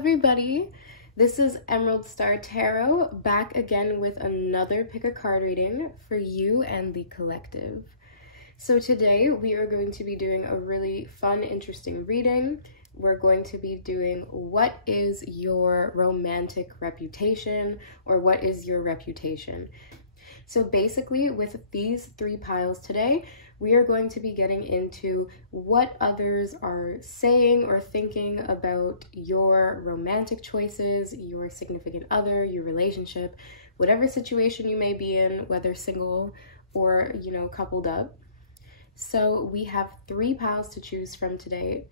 everybody. This is Emerald Star Tarot back again with another pick a card reading for you and the collective. So today we are going to be doing a really fun, interesting reading. We're going to be doing what is your romantic reputation, or what is your reputation. So basically with these three piles today, we are going to be getting into what others are saying or thinking about your romantic choices, your significant other, your relationship, whatever situation you may be in, whether single or, coupled up. So we have three piles to choose from today.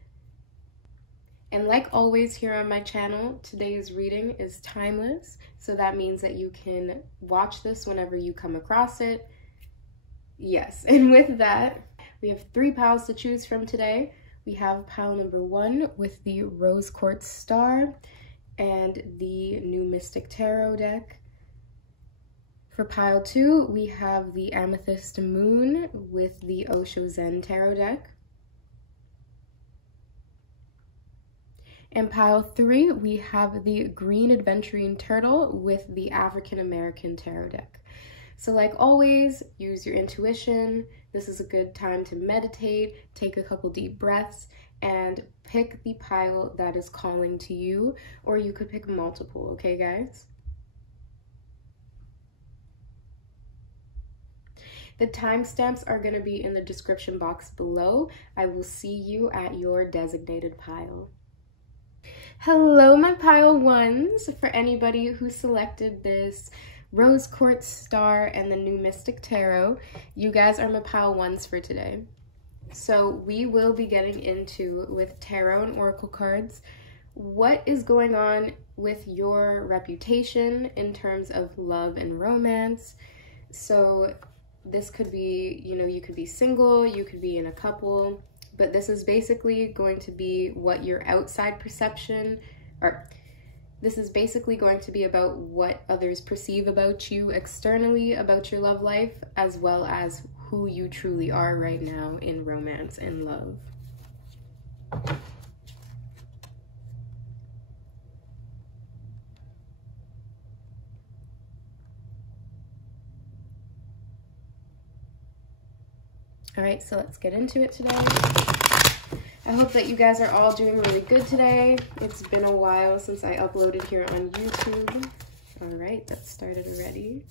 And like always here on my channel, today's reading is timeless. So that means that you can watch this whenever you come across it. Yes, and with that, we have three piles to choose from today. We have pile number 1 with the Rose Quartz Star and the New Mystic Tarot deck. For pile 2, we have the Amethyst Moon with the Osho Zen Tarot deck. And pile 3, we have the Green Aventurine Turtle with the African American Tarot deck. So like always, use your intuition. This is a good time to meditate, take a couple deep breaths, and pick the pile that is calling to you, or you could pick multiple, okay guys? The timestamps are going to be in the description box below. I will see you at your designated pile. Hello, my pile ones. For anybody who selected this Rose Quartz Star and the New Mystic Tarot, you guys are my pile ones for today. So we will be getting into, with tarot and oracle cards, what is going on with your reputation in terms of love and romance. So this could be, you could be single, you could be in a couple, but this is basically going to be what your outside perception, or this is basically going to be about what others perceive about you externally, about your love life, as well as who you truly are right now in romance and love. All right, so let's get into it today. I hope that you guys are all doing really good today. It's been a while since I uploaded here on YouTube. All right, that started already.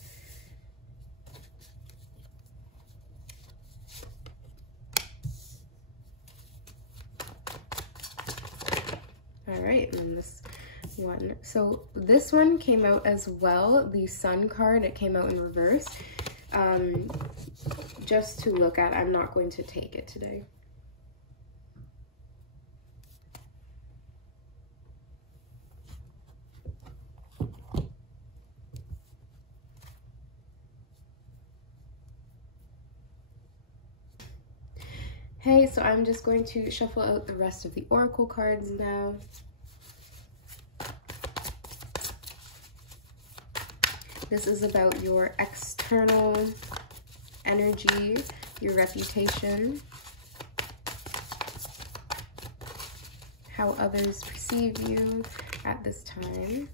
All right, and then this one. So this one came out as well, the Sun card. It came out in reverse. Just to look at, I'm not going to take it today. Hey, so I'm just going to shuffle out the rest of the oracle cards now. This is about your external energy, your reputation, how others perceive you at this time.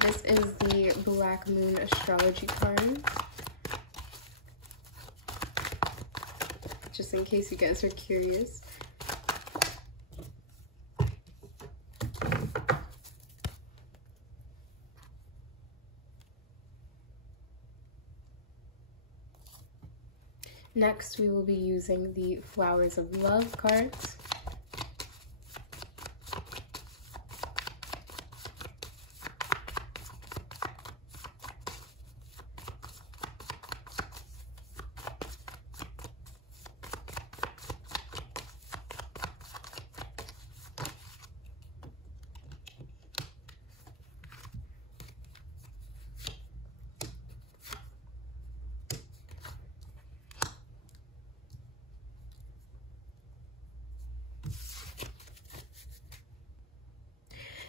this is the Black Moon astrology card. Just in case you guys are curious. Next, we will be using the Flowers of Love cards.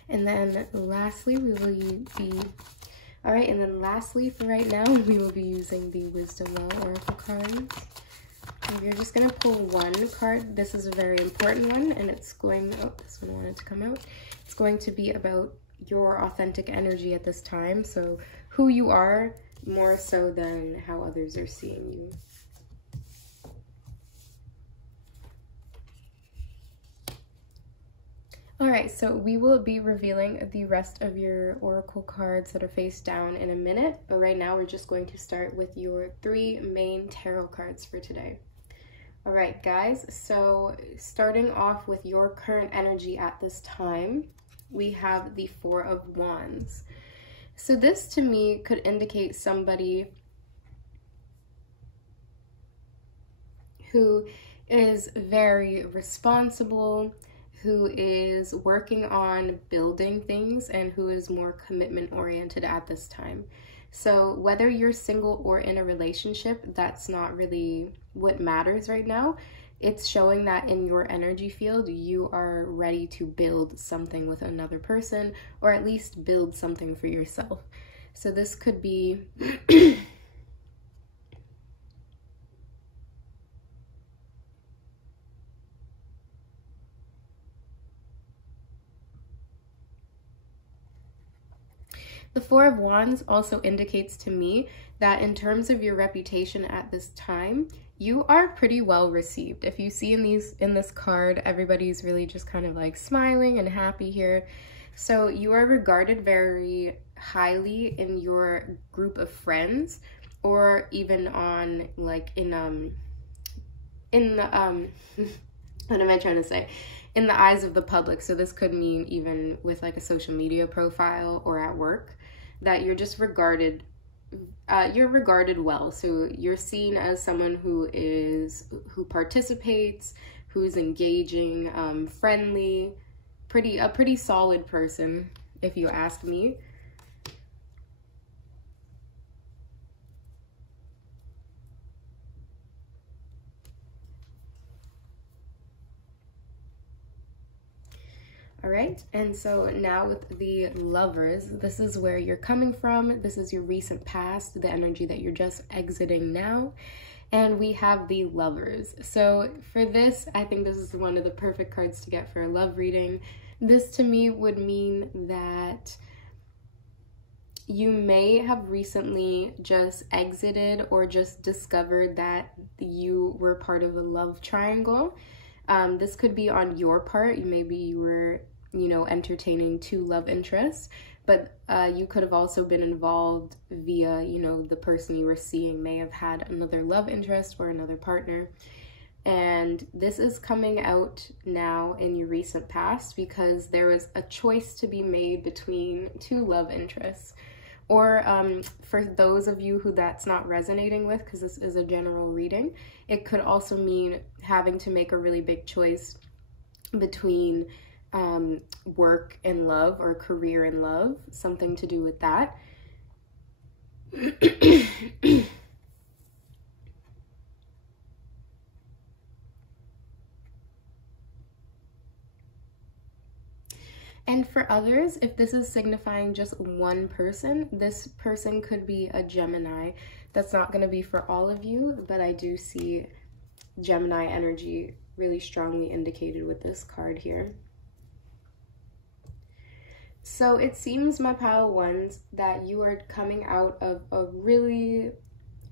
And then lastly, we will be, all right, and then lastly for right now, we will be using the Wisdom Well Oracle cards. And we're just gonna pull one card. This is a very important one, and it's going, oh, this one wanted to come out. It's going to be about your authentic energy at this time. So who you are more so than how others are seeing you. Alright, so we will be revealing the rest of your oracle cards that are face down in a minute, but right now we're just going to start with your 3 main tarot cards for today. Alright guys, so starting off with your current energy at this time, we have the 4 of Wands. So this to me could indicate somebody who is very responsible, who is working on building things, and who is more commitment oriented at this time. So whether you're single or in a relationship, that's not really what matters right now. It's showing that in your energy field, you are ready to build something with another person, or at least build something for yourself. So this could be The 4 of Wands also indicates to me that in terms of your reputation at this time, you are pretty well received. If you see in this card, everybody's really just kind of like smiling and happy here. So you are regarded very highly in your group of friends, or even on like in the what am I trying to say? In the eyes of the public. So this could mean even with like a social media profile or at work, that you're just regarded, you're regarded well. So you're seen as someone who participates, who's engaging, friendly, a pretty solid person, if you ask me. All right, and so now with the Lovers, this is where you're coming from. This is your recent past, the energy that you're just exiting now. And we have the Lovers. So for this, I think this is one of the perfect cards to get for a love reading. This to me would mean that you may have recently just exited or just discovered that you were part of a love triangle. This could be on your part. Maybe you were, entertaining 2 love interests, but you could have also been involved via, the person you were seeing may have had another love interest or another partner. And this is coming out now in your recent past because there was a choice to be made between 2 love interests. Or for those of you who that's not resonating with, because this is a general reading, it could also mean having to make a really big choice between work and love, or career and love, something to do with that. And for others, if this is signifying just one person, this person could be a Gemini. That's not going to be for all of you, but I do see Gemini energy really strongly indicated with this card here. So it seems, my pile ones, that you are coming out of a really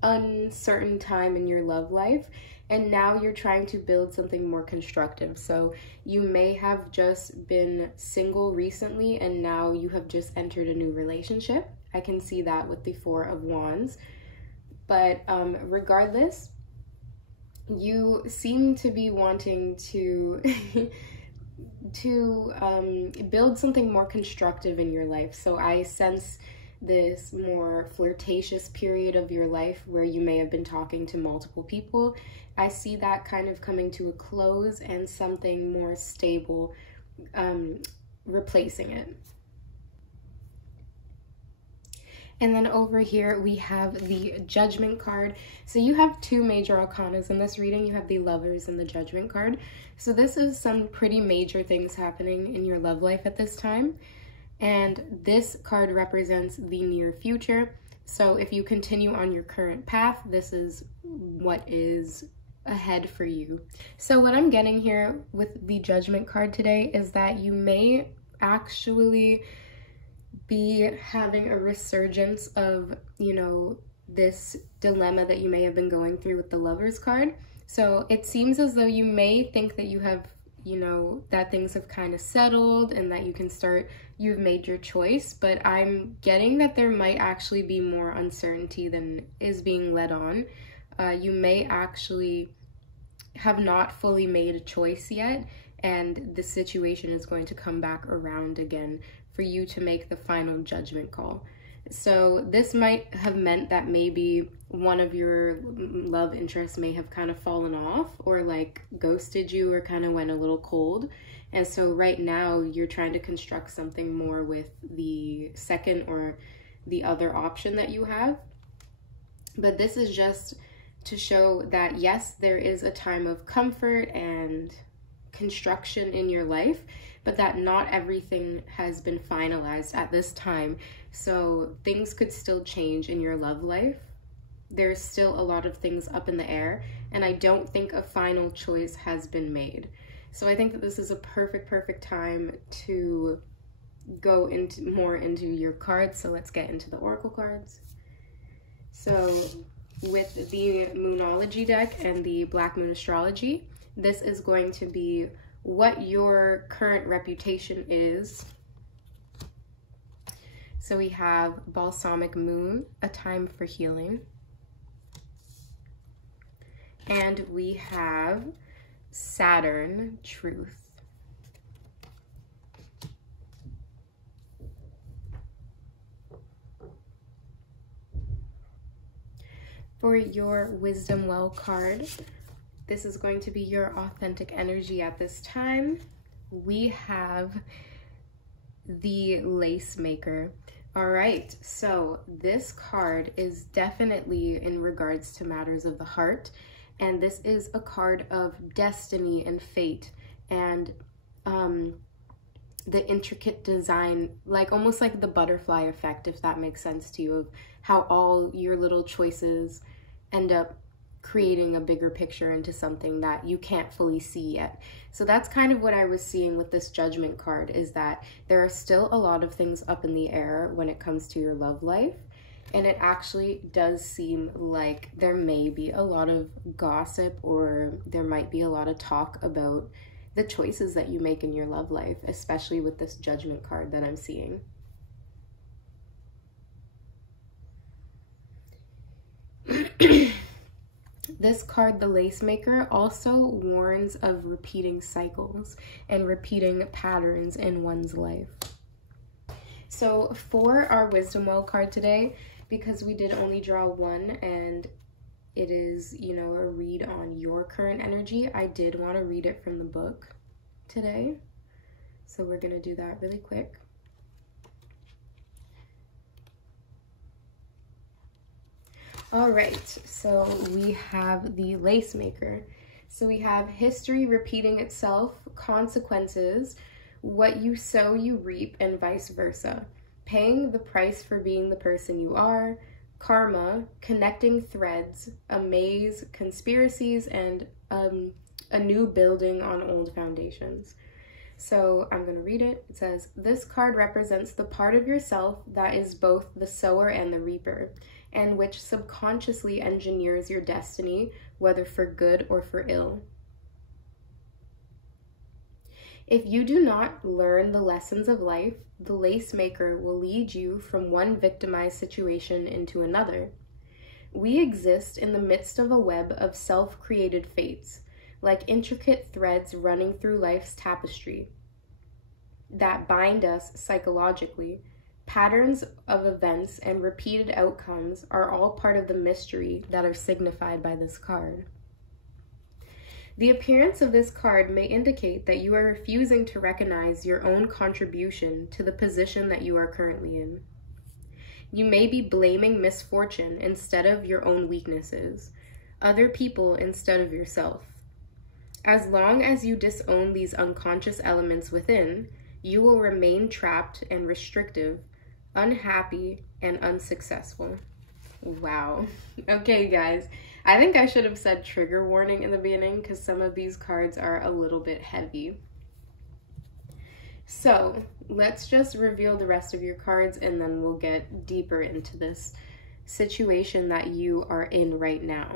uncertain time in your love life, and now you're trying to build something more constructive. So you may have just been single recently and now you have just entered a new relationship. I can see that with the Four of Wands. But regardless, you seem to be wanting to build something more constructive in your life. So I sense this more flirtatious period of your life where you may have been talking to multiple people. I see that kind of coming to a close and something more stable replacing it. And then over here we have the Judgment card. So you have two major arcanas in this reading. You have the Lovers and the Judgment card. So this is some pretty major things happening in your love life at this time. And this card represents the near future. So if you continue on your current path, this is what is ahead for you. So what I'm getting here with the Judgment card today is that you may actually be having a resurgence of, you know, this dilemma that you may have been going through with the Lovers card. So it seems as though you may think that you have, you know, that things have kind of settled and that you can start, you've made your choice, but I'm getting that there might actually be more uncertainty than is being led on. You may actually have not fully made a choice yet, and the situation is going to come back around again for you to make the final judgment call. So this might have meant that maybe one of your love interests may have kind of fallen off or like ghosted you or kind of went a little cold. And so right now you're trying to construct something more with the second or the other option that you have. But this is just to show that yes, there is a time of comfort and construction in your life, but that not everything has been finalized at this time. So things could still change in your love life. There's still a lot of things up in the air, and I don't think a final choice has been made. So I think that this is a perfect time to go into more into your cards. So let's get into the oracle cards. So with the Moonology deck and the Black Moon Astrology, this is going to be what your current reputation is. So we have Balsamic Moon, a time for healing. And we have Saturn, truth. For your Wisdom Well card, this is going to be your authentic energy at this time. We have the Lace Maker. All right, so this card is definitely in regards to matters of the heart, and this is a card of destiny and fate and the intricate design, like almost like the butterfly effect, if that makes sense to you, of how all your little choices end up creating a bigger picture into something that you can't fully see yet. So that's kind of what I was seeing with this Judgment card, is that there are still a lot of things up in the air when it comes to your love life. And it actually does seem like there may be a lot of gossip, or there might be a lot of talk about the choices that you make in your love life, especially with this Judgment card that I'm seeing. This card, the Lace Maker, also warns of repeating cycles and repeating patterns in one's life. So for our Wisdom Well card today, because we did only draw one and it is, you know, a read on your current energy, I did want to read it from the book today. So we're going to do that really quick. All right, so we have the Lace Maker. So we have history repeating itself, consequences, what you sow you reap, and vice versa. Paying the price for being the person you are, karma, connecting threads, a maze, conspiracies, and a new building on old foundations. So I'm going to read it. It says, this card represents the part of yourself that is both the sower and the reaper, and which subconsciously engineers your destiny, whether for good or for ill. If you do not learn the lessons of life, the lace maker will lead you from one victimized situation into another. We exist in the midst of a web of self-created fates, like intricate threads running through life's tapestry that bind us psychologically. Patterns of events and repeated outcomes are all part of the mystery that are signified by this card. The appearance of this card may indicate that you are refusing to recognize your own contribution to the position that you are currently in. You may be blaming misfortune instead of your own weaknesses, other people instead of yourself. As long as you disown these unconscious elements within, you will remain trapped and restrictive, unhappy, and unsuccessful. Wow. Okay, guys. I think I should have said trigger warning in the beginning because some of these cards are a little bit heavy. So let's just reveal the rest of your cards and then we'll get deeper into this situation that you are in right now.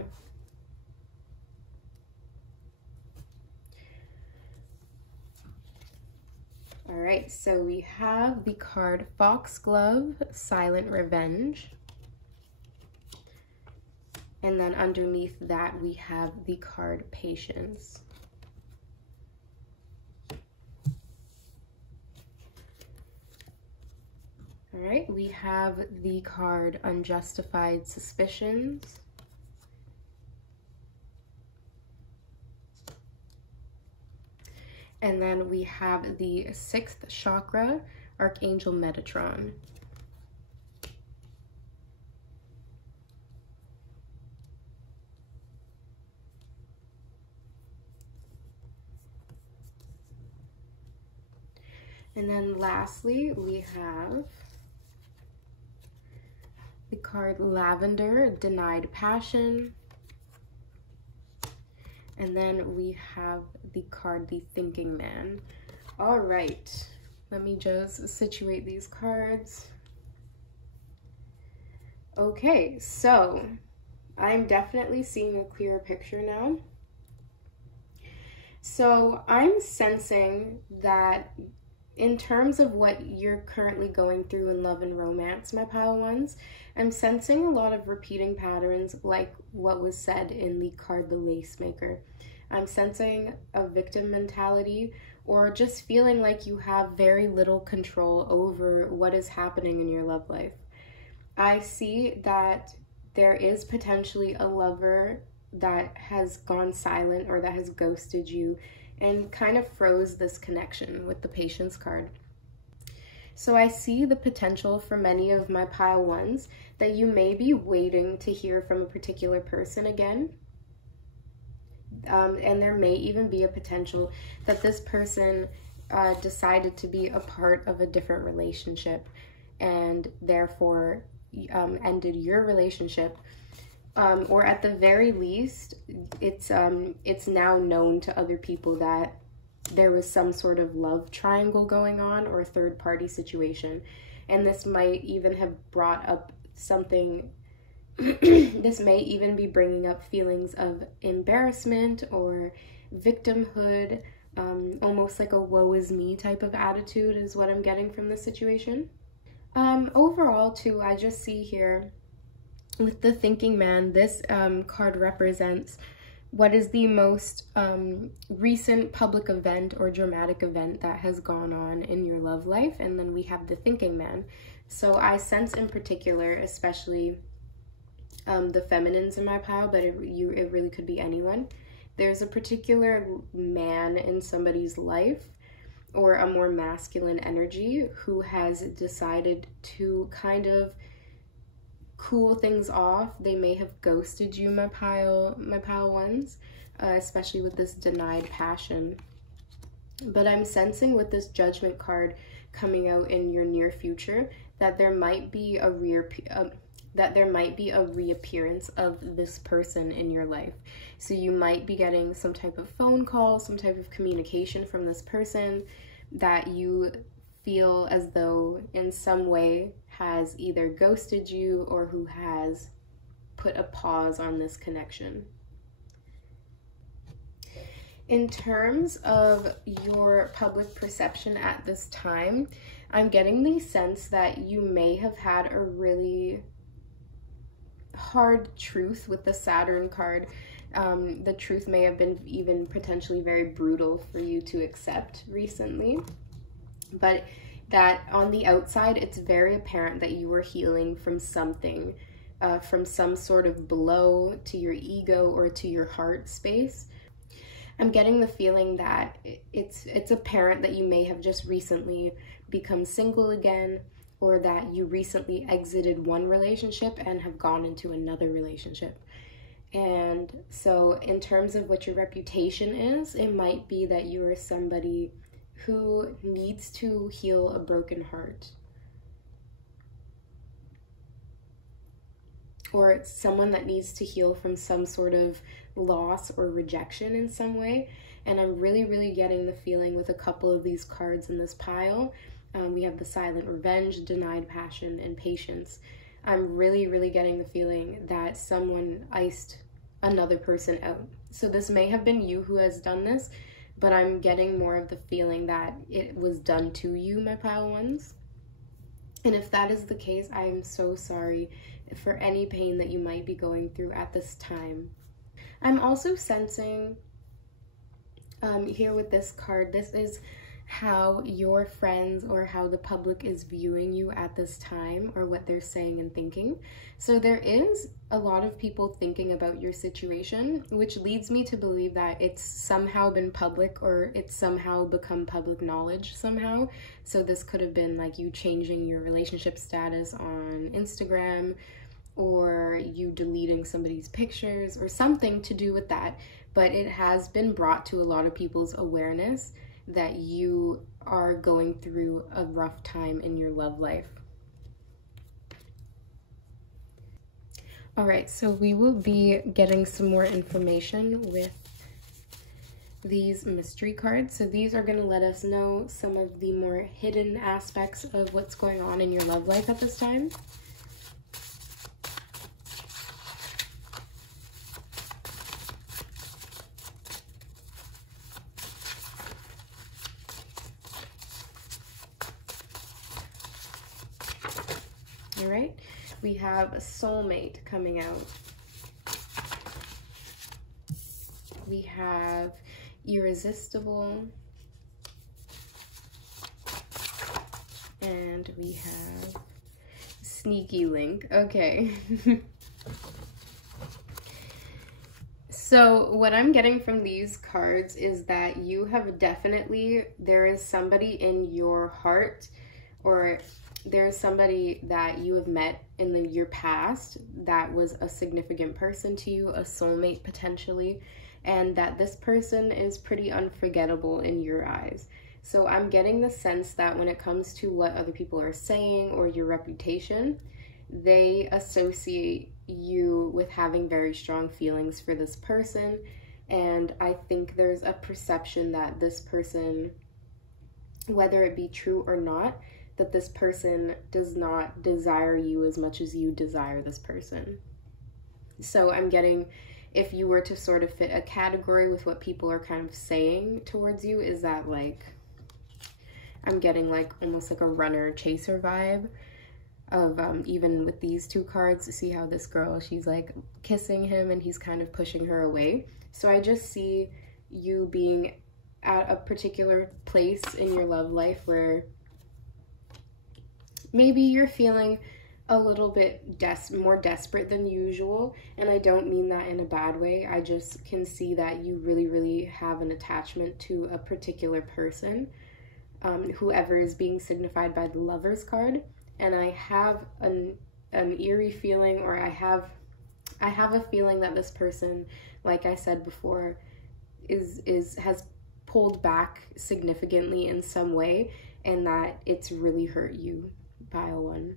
All right, so we have the card Foxglove, Silent Revenge. And then underneath that, we have the card Patience. All right, we have the card Unjustified Suspicions. And then we have the 6th chakra, Archangel Metatron. And then lastly, we have the card Lavender, Denied Passion. And then we have the card, the Thinking Man. All right, let me just situate these cards. Okay, so I'm definitely seeing a clearer picture now. So I'm sensing that in terms of what you're currently going through in love and romance, my pile ones, I'm sensing a lot of repeating patterns like what was said in the card The Lace Maker. I'm sensing a victim mentality or just feeling like you have very little control over what is happening in your love life. I see that there is potentially a lover that has gone silent or that has ghosted you and kind of froze this connection with the Patience card. So I see the potential for many of my pile ones that you may be waiting to hear from a particular person again. And there may even be a potential that this person decided to be a part of a different relationship and therefore ended your relationship. Or at the very least, it's now known to other people that there was some sort of love triangle going on or third-party situation. And this might even have brought up something, this may even be bringing up feelings of embarrassment or victimhood, almost like a woe is me type of attitude is what I'm getting from this situation. Overall, too, I just see here with the Thinking Man, this card represents what is the most recent public event or dramatic event that has gone on in your love life. And then we have the Thinking Man. So I sense in particular, especially the feminines in my pile, but it really could be anyone. There's a particular man in somebody's life or a more masculine energy who has decided to kind of cool things off. They may have ghosted you, my pile ones, especially with this Denied Passion. But I'm sensing with this Judgment card coming out in your near future that there might be a reappearance of this person in your life. So you might be getting some type of phone call, some type of communication from this person, that you feel as though in some way has either ghosted you or who has put a pause on this connection. In terms of your public perception at this time, I'm getting the sense that you may have had a really hard truth with the Saturn card. The truth may have been even potentially very brutal for you to accept recently, but that on the outside, it's very apparent that you were healing from something, from some sort of blow to your ego or to your heart space. I'm getting the feeling that it's apparent that you may have just recently become single again, or that you recently exited one relationship and have gone into another relationship. And so in terms of what your reputation is, it might be that you are somebody who needs to heal a broken heart. Or it's someone that needs to heal from some sort of loss or rejection in some way. And I'm really getting the feeling with a couple of these cards in this pile. We have the silent revenge, denied passion, and patience. I'm really getting the feeling that someone iced another person out. So this may have been you who has done this, but I'm getting more of the feeling that it was done to you, my pile ones. And if that is the case, I am so sorry for any pain that you might be going through at this time. I'm also sensing here with this card, this is how your friends or how the public is viewing you at this time, or what they're saying and thinking. So there is a lot of people thinking about your situation, which leads me to believe that it's somehow been public, or it's somehow become public knowledge somehow. So this could have been like you changing your relationship status on Instagram, or you deleting somebody's pictures, or something to do with that. But it has been brought to a lot of people's awareness that you are going through a rough time in your love life. All right, so we will be getting some more information with these mystery cards. So these are going to let us know some of the more hidden aspects of what's going on in your love life at this time. All right, we have a soulmate coming out. We have irresistible. And we have sneaky link. Okay. So what I'm getting from these cards is that you have definitely, there is somebody in your heart, or there's somebody that you have met in your past that was a significant person to you, a soulmate potentially, and that this person is pretty unforgettable in your eyes. So I'm getting the sense that when it comes to what other people are saying or your reputation, they associate you with having very strong feelings for this person. And I think there's a perception that this person, whether it be true or not, that this person does not desire you as much as you desire this person. So I'm getting, if you were to sort of fit a category with what people are kind of saying towards you, is that like, I'm getting like almost like a runner chaser vibe of even with these two cards. See how this girl, she's like kissing him and he's kind of pushing her away. So I just see you being at a particular place in your love life where maybe you're feeling a little bit more desperate than usual, and I don't mean that in a bad way. I just can see that you really have an attachment to a particular person, whoever is being signified by the Lovers card, and I have an eerie feeling, or I have a feeling that this person, like I said before, has pulled back significantly in some way, and that it's really hurt you. Pile one.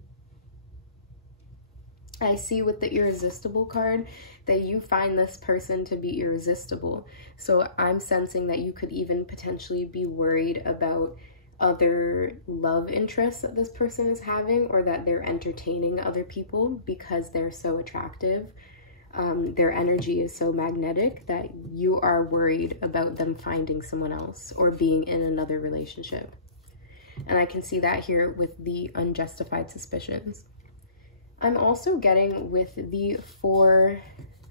I see with the irresistible card that you find this person to be irresistible. So I'm sensing that you could even potentially be worried about other love interests that this person is having, or that they're entertaining other people because they're so attractive. Their energy is so magnetic that you are worried about them finding someone else or being in another relationship. And I can see that here with the unjustified suspicions. I'm also getting with the Four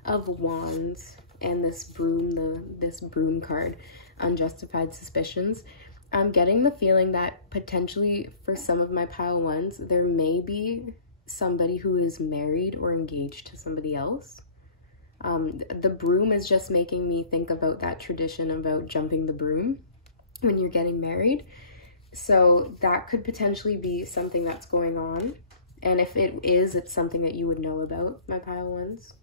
of Wands and this broom card, unjustified suspicions. I'm getting the feeling that potentially for some of my pile ones, there may be somebody who is married or engaged to somebody else. The broom is just making me think about that tradition about jumping the broom when you're getting married. So that could potentially be something that's going on. And if it is, it's something that you would know about, my pile ones.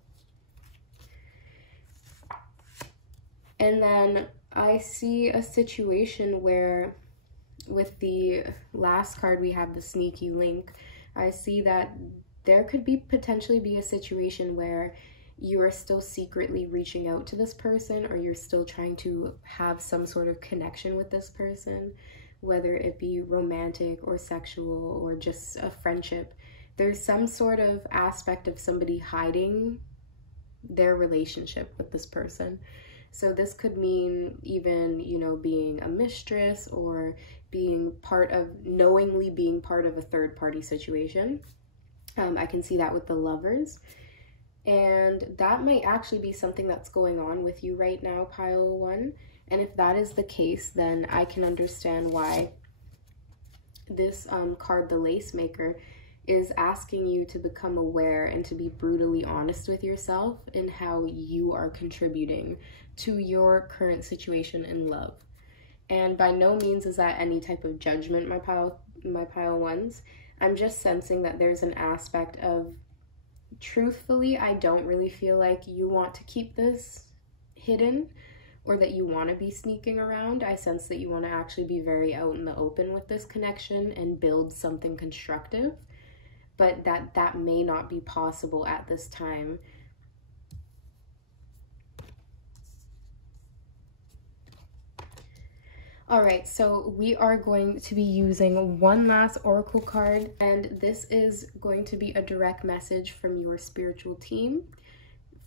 And then I see a situation where with the last card we have, the sneaky link, I see that there could be potentially be a situation where you are still secretly reaching out to this person, or you're still trying to have some sort of connection with this person, whether it be romantic or sexual or just a friendship. There's some sort of aspect of somebody hiding their relationship with this person. So this could mean even, you know, being a mistress or being knowingly being part of a third party situation. I can see that with the Lovers. And that might actually be something that's going on with you right now, pile one. And if that is the case, then I can understand why this card, the Lace Maker, is asking you to become aware and to be brutally honest with yourself in how you are contributing to your current situation in love. And by no means is that any type of judgment, my pile ones. I'm just sensing that there's an aspect of, truthfully, I don't really feel like you want to keep this hidden or that you want to be sneaking around. I sense that you want to actually be very out in the open with this connection and build something constructive, but that may not be possible at this time. Alright, so we are going to be using one last oracle card, and this is going to be a direct message from your spiritual team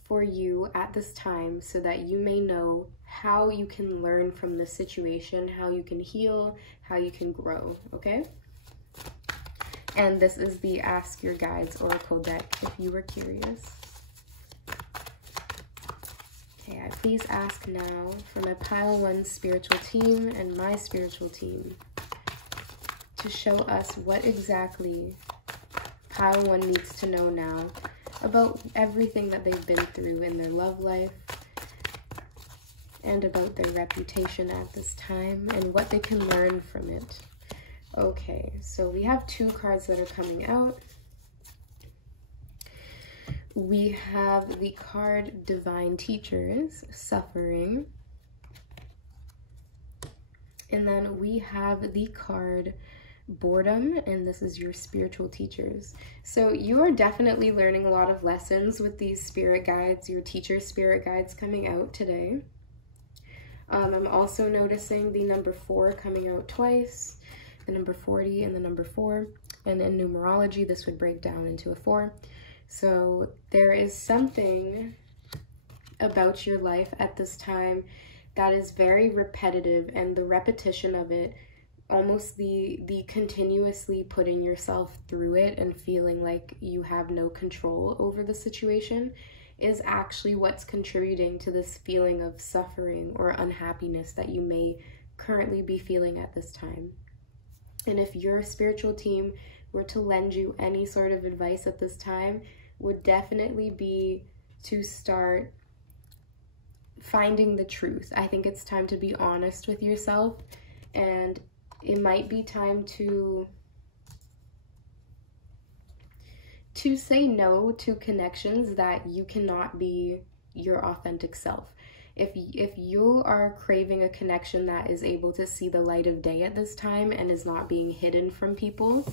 for you at this time, so that you may know how you can learn from this situation, how you can heal, how you can grow, okay? And this is the Ask Your Guides Oracle deck, if you were curious. Okay, please ask now for my pile one spiritual team and my spiritual team to show us what exactly pile one needs to know now about everything that they've been through in their love life and about their reputation at this time and what they can learn from it. Okay, so we have two cards that are coming out. We have the card Divine Teachers, Suffering. And then we have the card Boredom, and this is your spiritual teachers. So you are definitely learning a lot of lessons with these spirit guides, your teacher spirit guides coming out today. I'm also noticing the number 4 coming out twice, the number 40 and the number 4. And in numerology, this would break down into a 4. So there is something about your life at this time that is very repetitive, and the repetition of it, almost the continuously putting yourself through it and feeling like you have no control over the situation, is actually what's contributing to this feeling of suffering or unhappiness that you may currently be feeling at this time. And if your spiritual team were to lend you any sort of advice at this time, would definitely be to start finding the truth. I think it's time to be honest with yourself, and it might be time to say no to connections that you cannot be your authentic self. If you are craving a connection that is able to see the light of day at this time and is not being hidden from people,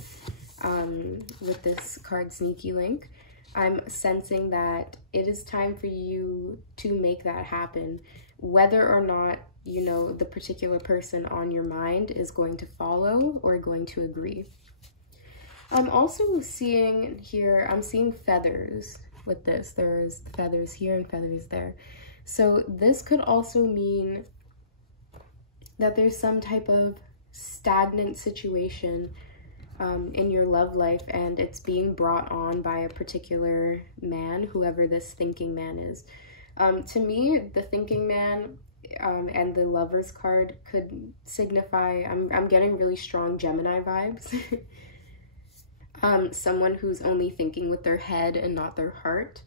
with this card Sneaky Link, I'm sensing that it is time for you to make that happen, whether or not, you know, the particular person on your mind is going to follow or going to agree. I'm also seeing here, I'm seeing feathers with this. There's feathers here and feathers there. So this could also mean that there's some type of stagnant situation in your love life, and it's being brought on by a particular man, whoever this thinking man is. To me, the thinking man and the Lovers card could signify, I'm getting really strong Gemini vibes. Someone who's only thinking with their head and not their heart.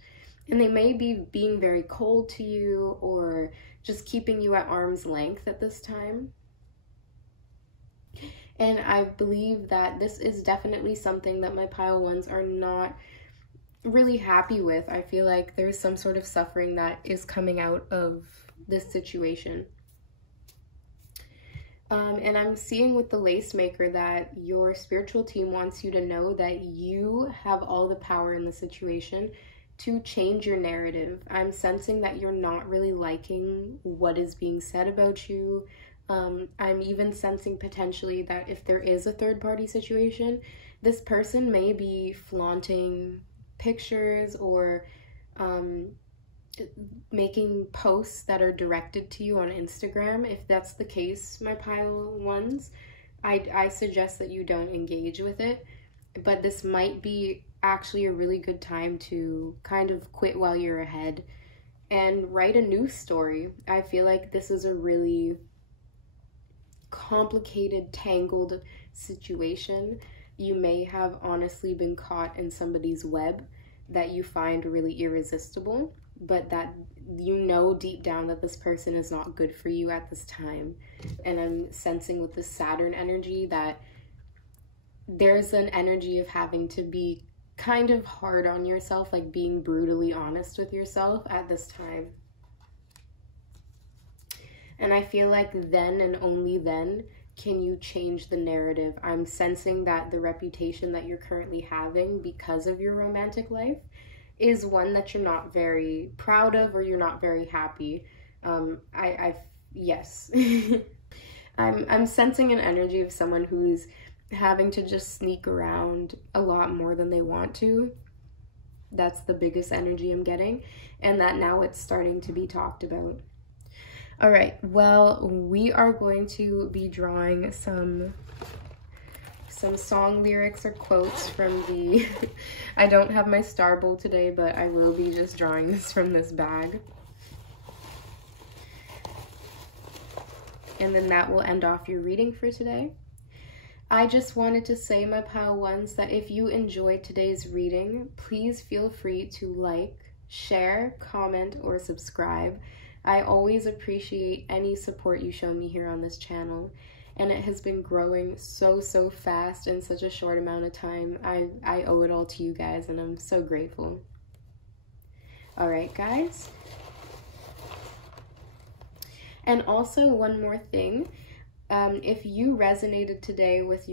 And they may be being very cold to you or just keeping you at arm's length at this time. And I believe that this is definitely something that my pile ones are not really happy with. I feel like there's some sort of suffering that is coming out of this situation. And I'm seeing with the lace maker that your spiritual team wants you to know that you have all the power in the situation to change your narrative. I'm sensing that you're not really liking what is being said about you. I'm even sensing potentially that if there is a third-party situation, this person may be flaunting pictures or making posts that are directed to you on Instagram. If that's the case, my pile ones, I suggest that you don't engage with it. But this might be actually a really good time to kind of quit while you're ahead and write a new story. I feel like this is a really complicated, tangled situation. You may have honestly been caught in somebody's web that you find really irresistible, but that you know deep down that this person is not good for you at this time. And I'm sensing with the Saturn energy that there's an energy of having to be kind of hard on yourself, like being brutally honest with yourself at this time. And I feel like then and only then can you change the narrative. I'm sensing that the reputation that you're currently having because of your romantic life is one that you're not very proud of or you're not very happy. Yes. I'm sensing an energy of someone who's having to just sneak around a lot more than they want to. That's the biggest energy I'm getting, and that now it's starting to be talked about. All right, well, we are going to be drawing some song lyrics or quotes from the, I don't have my star bowl today, but I will be just drawing this from this bag. And then that will end off your reading for today. I just wanted to say, my pile ones, that if you enjoyed today's reading, please feel free to like, share, comment, or subscribe. I always appreciate any support you show me here on this channel, and it has been growing so fast in such a short amount of time. I owe it all to you guys, and I'm so grateful. All right, guys. And also one more thing. If you resonated today with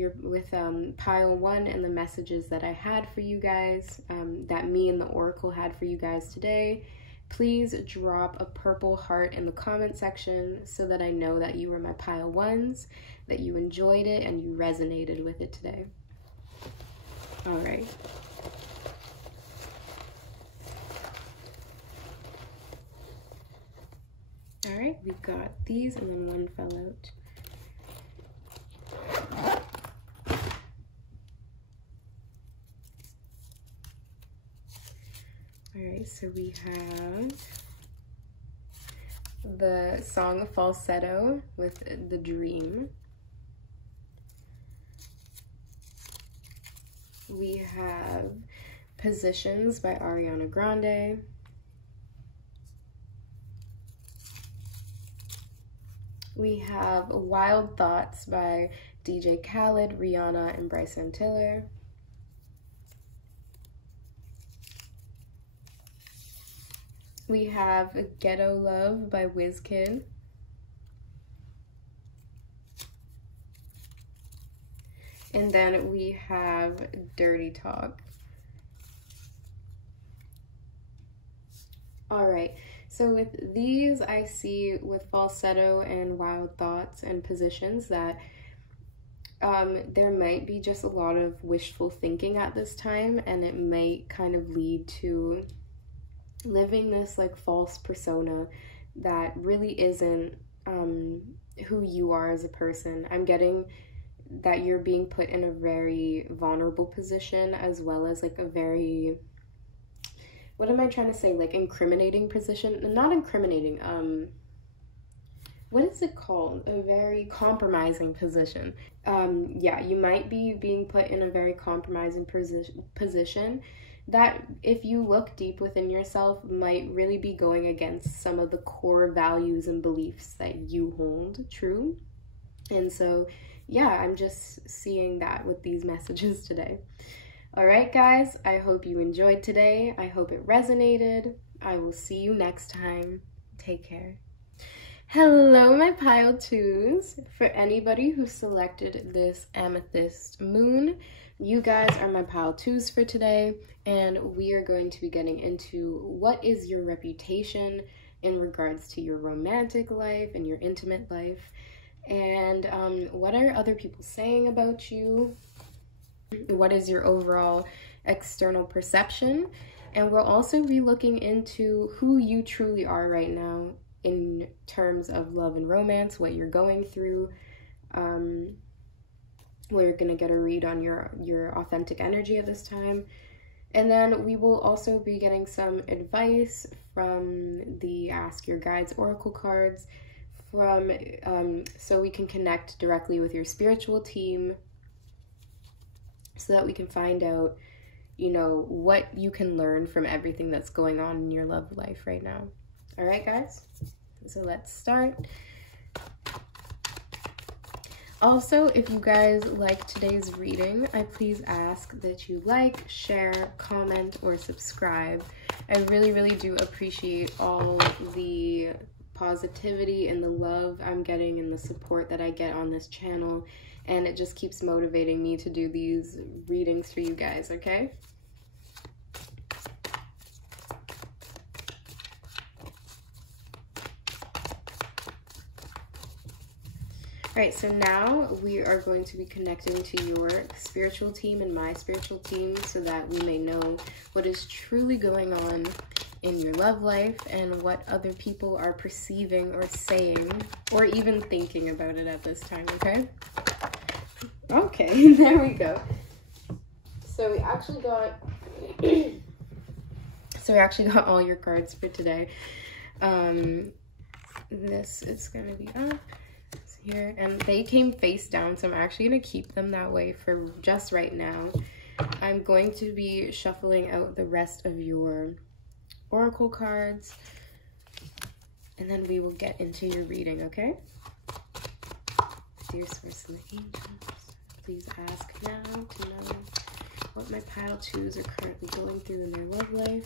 pile one and the messages that I had for you guys, that me and the Oracle had for you guys today, please drop a purple heart in the comment section so that I know that you were my pile ones, that you enjoyed it and you resonated with it today. All right. All right, we've got these and then one fell out. All right, so we have the song Falsetto with The Dream. We have Positions by Ariana Grande. We have Wild Thoughts by DJ Khaled, Rihanna, and Bryson Tiller. We have Ghetto Love by Wizkid. And then we have Dirty Talk. All right, so with these, I see with falsetto and wild thoughts and positions that there might be just a lot of wishful thinking at this time, and it might kind of lead to living this like false persona that really isn't who you are as a person. I'm getting that you're being put in a very vulnerable position, as well as like a very, what am I trying to say, like incriminating position. Not incriminating, what is it called, a very compromising position. Yeah, you might be being put in a very compromising position that, if you look deep within yourself, might really be going against some of the core values and beliefs that you hold true. And so yeah, I'm just seeing that with these messages today. All right, guys, I hope you enjoyed today. I hope it resonated. I will see you next time. Take care. Hello, my pile twos. For anybody who selected this Amethyst moon, you guys are my pile twos for today, and we are going to be getting into what is your reputation in regards to your romantic life and your intimate life, and what are other people saying about you? What is your overall external perception? And we'll also be looking into who you truly are right now in terms of love and romance, what you're going through. We're gonna get a read on your authentic energy at this time. And then we will also be getting some advice from the Ask Your Guides Oracle cards, so we can connect directly with your spiritual team, so that we can find out, you know, what you can learn from everything that's going on in your love life right now. All right, guys, so let's start. Also, if you guys like today's reading, I please ask that you like, share, comment, or subscribe. I really, really do appreciate all the positivity and the love I'm getting and the support that I get on this channel, and it just keeps motivating me to do these readings for you guys, okay? All right, so now we are going to be connecting to your spiritual team and my spiritual team, so that we may know what is truly going on in your love life and what other people are perceiving or saying or even thinking about it at this time, okay? Okay, there we go. So we actually got all your cards for today. This is gonna be up here, and they came face down, so I'm actually gonna keep them that way for just right now. I'm going to be shuffling out the rest of your oracle cards, and then we will get into your reading, okay? Dear source and the angels, please ask now to know what my pile twos are currently going through in their love life,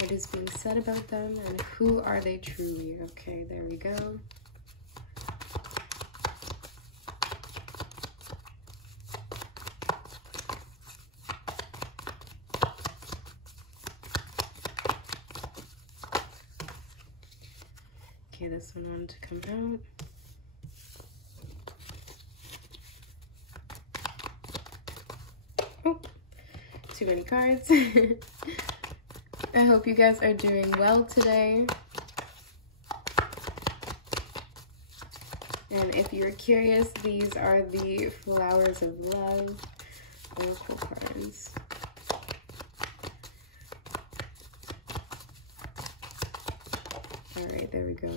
what is being said about them, and who are they truly. Okay, there we go. Okay, this one wanted to come out. Oh, too many cards. I hope you guys are doing well today. And if you're curious, these are the Flowers of Love oracle cards. All right, there we go.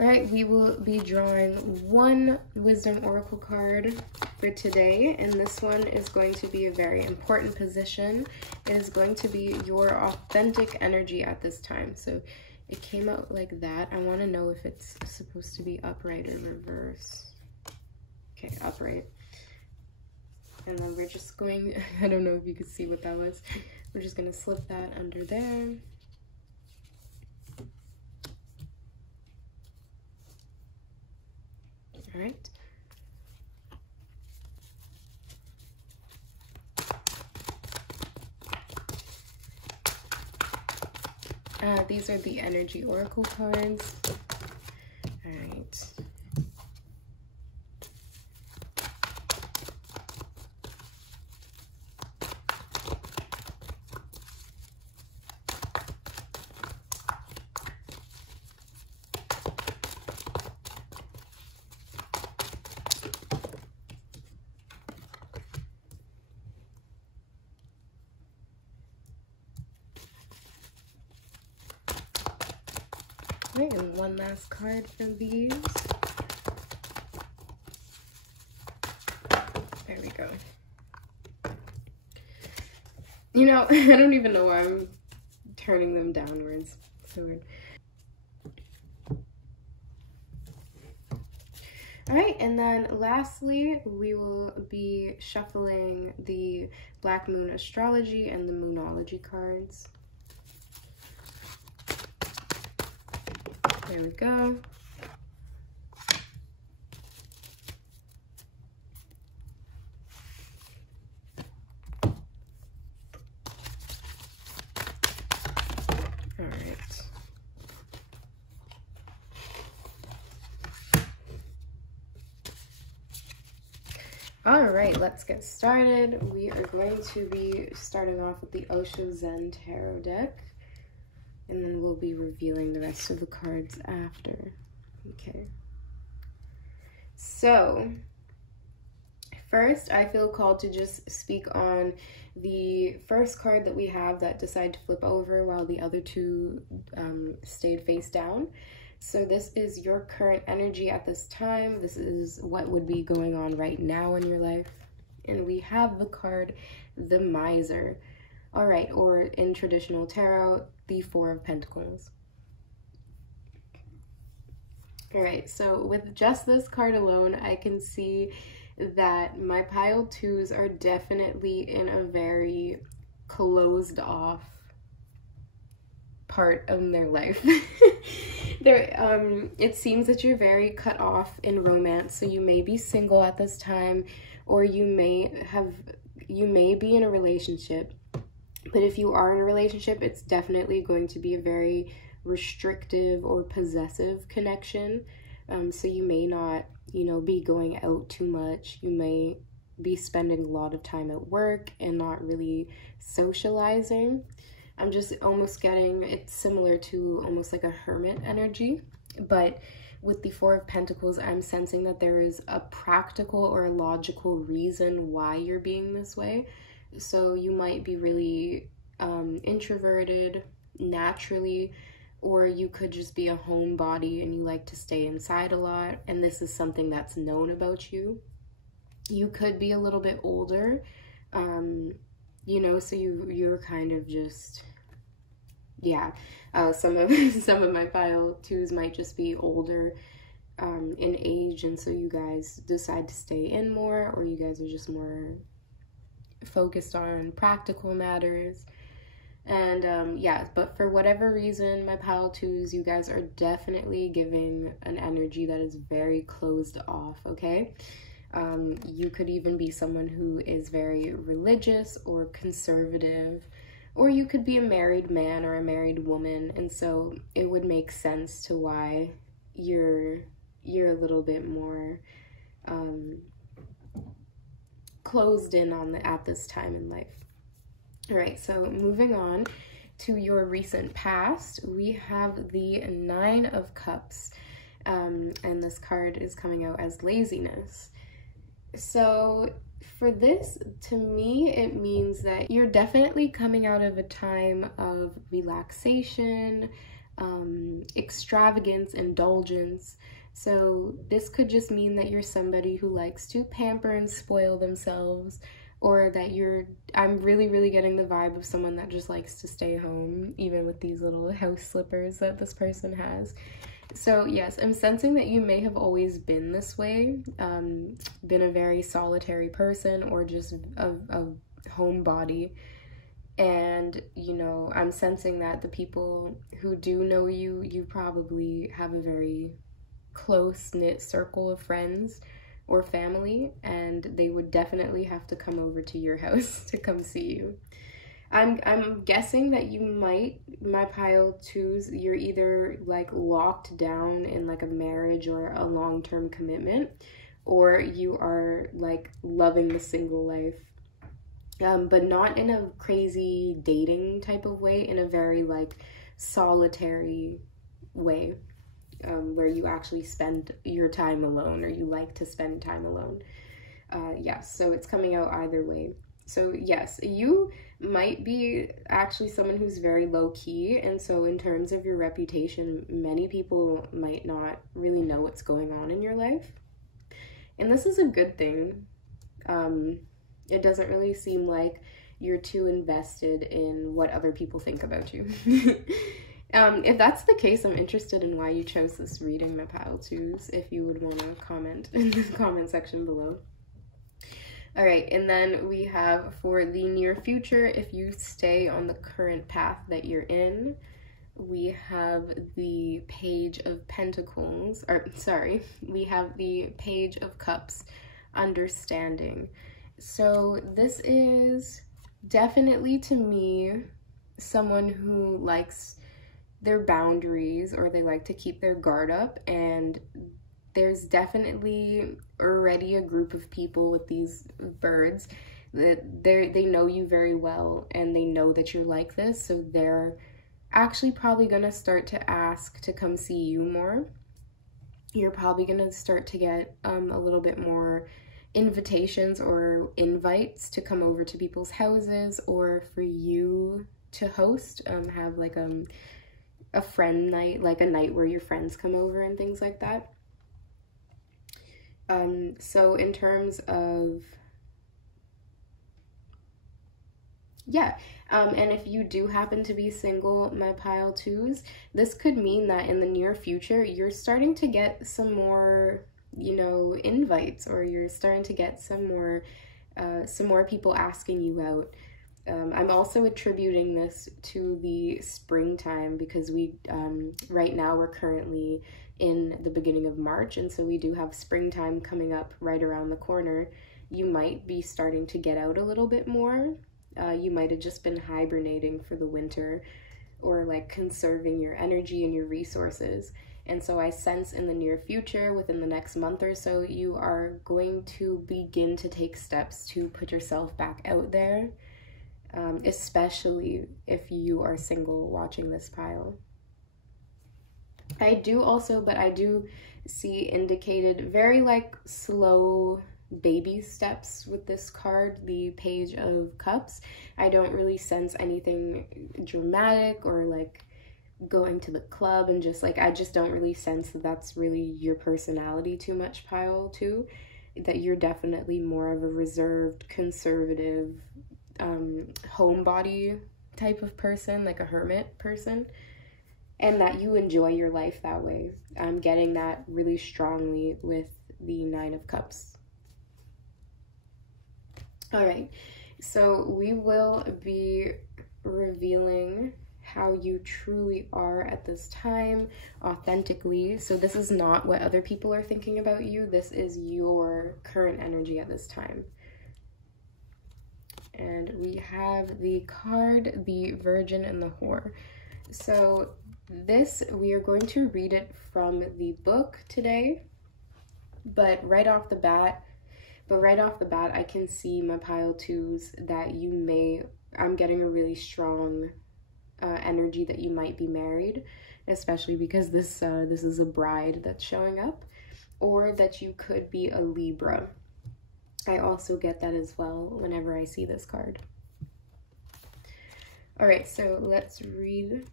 All right, we will be drawing one wisdom oracle card for today, and this one is going to be a very important position. It is going to be your authentic energy at this time. So it came out like that. I want to know if it's supposed to be upright or reverse. Okay, upright. And then we're just going, I don't know if you could see what that was. We're just going to slip that under there. All right. These are the energy oracle cards. All right. Right, and one last card for these. There we go. You know, I don't even know why I'm turning them downwards. So weird. All right, and then lastly, we will be shuffling the Black Moon Astrology and the Moonology cards. There we go. All right. All right, let's get started. We are going to be starting off with the Osho Zen Tarot deck. And then we'll be revealing the rest of the cards after. Okay. So, first, I feel called to just speak on the first card that we have that decided to flip over while the other two stayed face down. So this is your current energy at this time. This is what would be going on right now in your life. And we have the card, the Miser. All right, or in traditional tarot, the Four of Pentacles. All right, so with just this card alone, I can see that my pile twos are definitely in a very closed off part of their life. It seems that you're very cut off in romance, so you may be single at this time, or you may be in a relationship. But if you are in a relationship, it's definitely going to be a very restrictive or possessive connection. So you may not, be going out too much. You may be spending a lot of time at work and not really socializing. I'm just almost getting, it's similar to almost like a hermit energy. But with the Four of Pentacles, I'm sensing that there is a practical or a logical reason why you're being this way. So you might be really introverted naturally, or you could just be a homebody and you like to stay inside a lot, and this is something that's known about you. You could be a little bit older, so you're kind of just, yeah. Some of my pile twos might just be older in age, and so you guys decide to stay in more, or you guys are just more focused on practical matters. And but for whatever reason, my pile twos, you guys are definitely giving an energy that is very closed off. Okay, you could even be someone who is very religious or conservative, or you could be a married man or a married woman, and so it would make sense to why you're a little bit more closed in on at this time in life. All right, so moving on to your recent past, we have the Nine of Cups, and this card is coming out as laziness. So for this, to me, it means that you're definitely coming out of a time of relaxation, extravagance, indulgence. So this could just mean that you're somebody who likes to pamper and spoil themselves, or that I'm really getting the vibe of someone that just likes to stay home, even with these little house slippers that this person has. So yes, I'm sensing that you may have always been this way, been a very solitary person, or just a homebody. And, I'm sensing that the people who do know you, you probably have a very close-knit circle of friends or family, and they would definitely have to come over to your house to come see you. I'm guessing that you might, my pile twos, you're either like locked down in like a marriage or a long-term commitment, or you are like loving the single life. But not in a crazy dating type of way, in a very like solitary way, where you actually spend your time alone, or you like to spend time alone. Yes, so it's coming out either way. So yes, you might be actually someone who's very low key, and so in terms of your reputation, many people might not really know what's going on in your life. And this is a good thing. It doesn't really seem like you're too invested in what other people think about you. If that's the case, I'm interested in why you chose this reading, my pile twos, if you would want to comment in the comment section below. All right, and then we have for the near future, if you stay on the current path that you're in, we have the Page of Pentacles, or sorry, we have the Page of Cups, understanding. So this is definitely, to me, someone who likes their boundaries, or they like to keep their guard up, and there's definitely already a group of people with these birds that they know you very well, and they know that you're like this, so they're actually probably gonna start to ask to come see you more. You're probably gonna start to get a little bit more invitations or invites to come over to people's houses, or for you to host, have like a friend night, like a night where your friends come over and things like that. So in terms of, yeah, and if you do happen to be single, my pile twos, this could mean that in the near future, you're starting to get some more, you know, invites, or you're starting to get some more people asking you out. I'm also attributing this to the springtime, because we, right now we're currently in the beginning of March, and so we do have springtime coming up right around the corner. You might be starting to get out a little bit more. You might have just been hibernating for the winter, or like conserving your energy and your resources. And so I sense in the near future, within the next month or so, you are going to begin to take steps to put yourself back out there, especially if you are single watching this pile. I do see indicated very like slow baby steps with this card, the Page of Cups. I don't really sense anything dramatic, or like going to the club and just like, I just don't really sense that that's really your personality too much, pile two. That you're definitely more of a reserved, conservative, homebody type of person, like a hermit person, and that you enjoy your life that way. I'm getting that really strongly with the Nine of Cups. All right, so we will be revealing how you truly are at this time, authentically. So this is not what other people are thinking about you. This is your current energy at this time. And we have the card, the Virgin and the Whore. So this, we are going to read it from the book today, but right off the bat, I can see, my pile twos, that you may, I'm getting a really strong energy that you might be married, especially because this is a bride that's showing up, or that you could be a Libra. I also get that as well whenever I see this card. All right, so let's read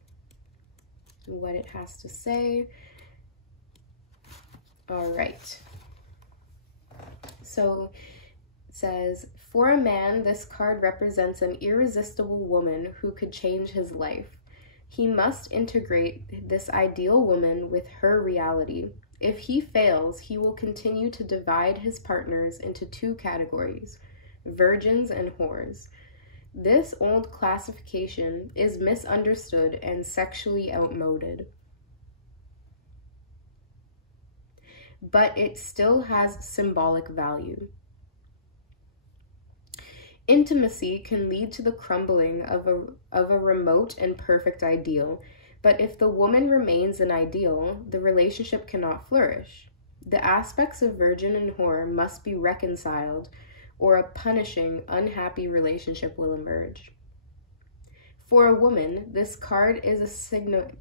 what it has to say. All right. So it says, for a man, this card represents an irresistible woman who could change his life. He must integrate this ideal woman with her reality. If he fails, he will continue to divide his partners into two categories, virgins and whores. This old classification is misunderstood and sexually outmoded, but it still has symbolic value. Intimacy can lead to the crumbling of a remote and perfect ideal, but if the woman remains an ideal, the relationship cannot flourish. The aspects of virgin and whore must be reconciled, or a punishing, unhappy relationship will emerge. For a woman, this card is a sign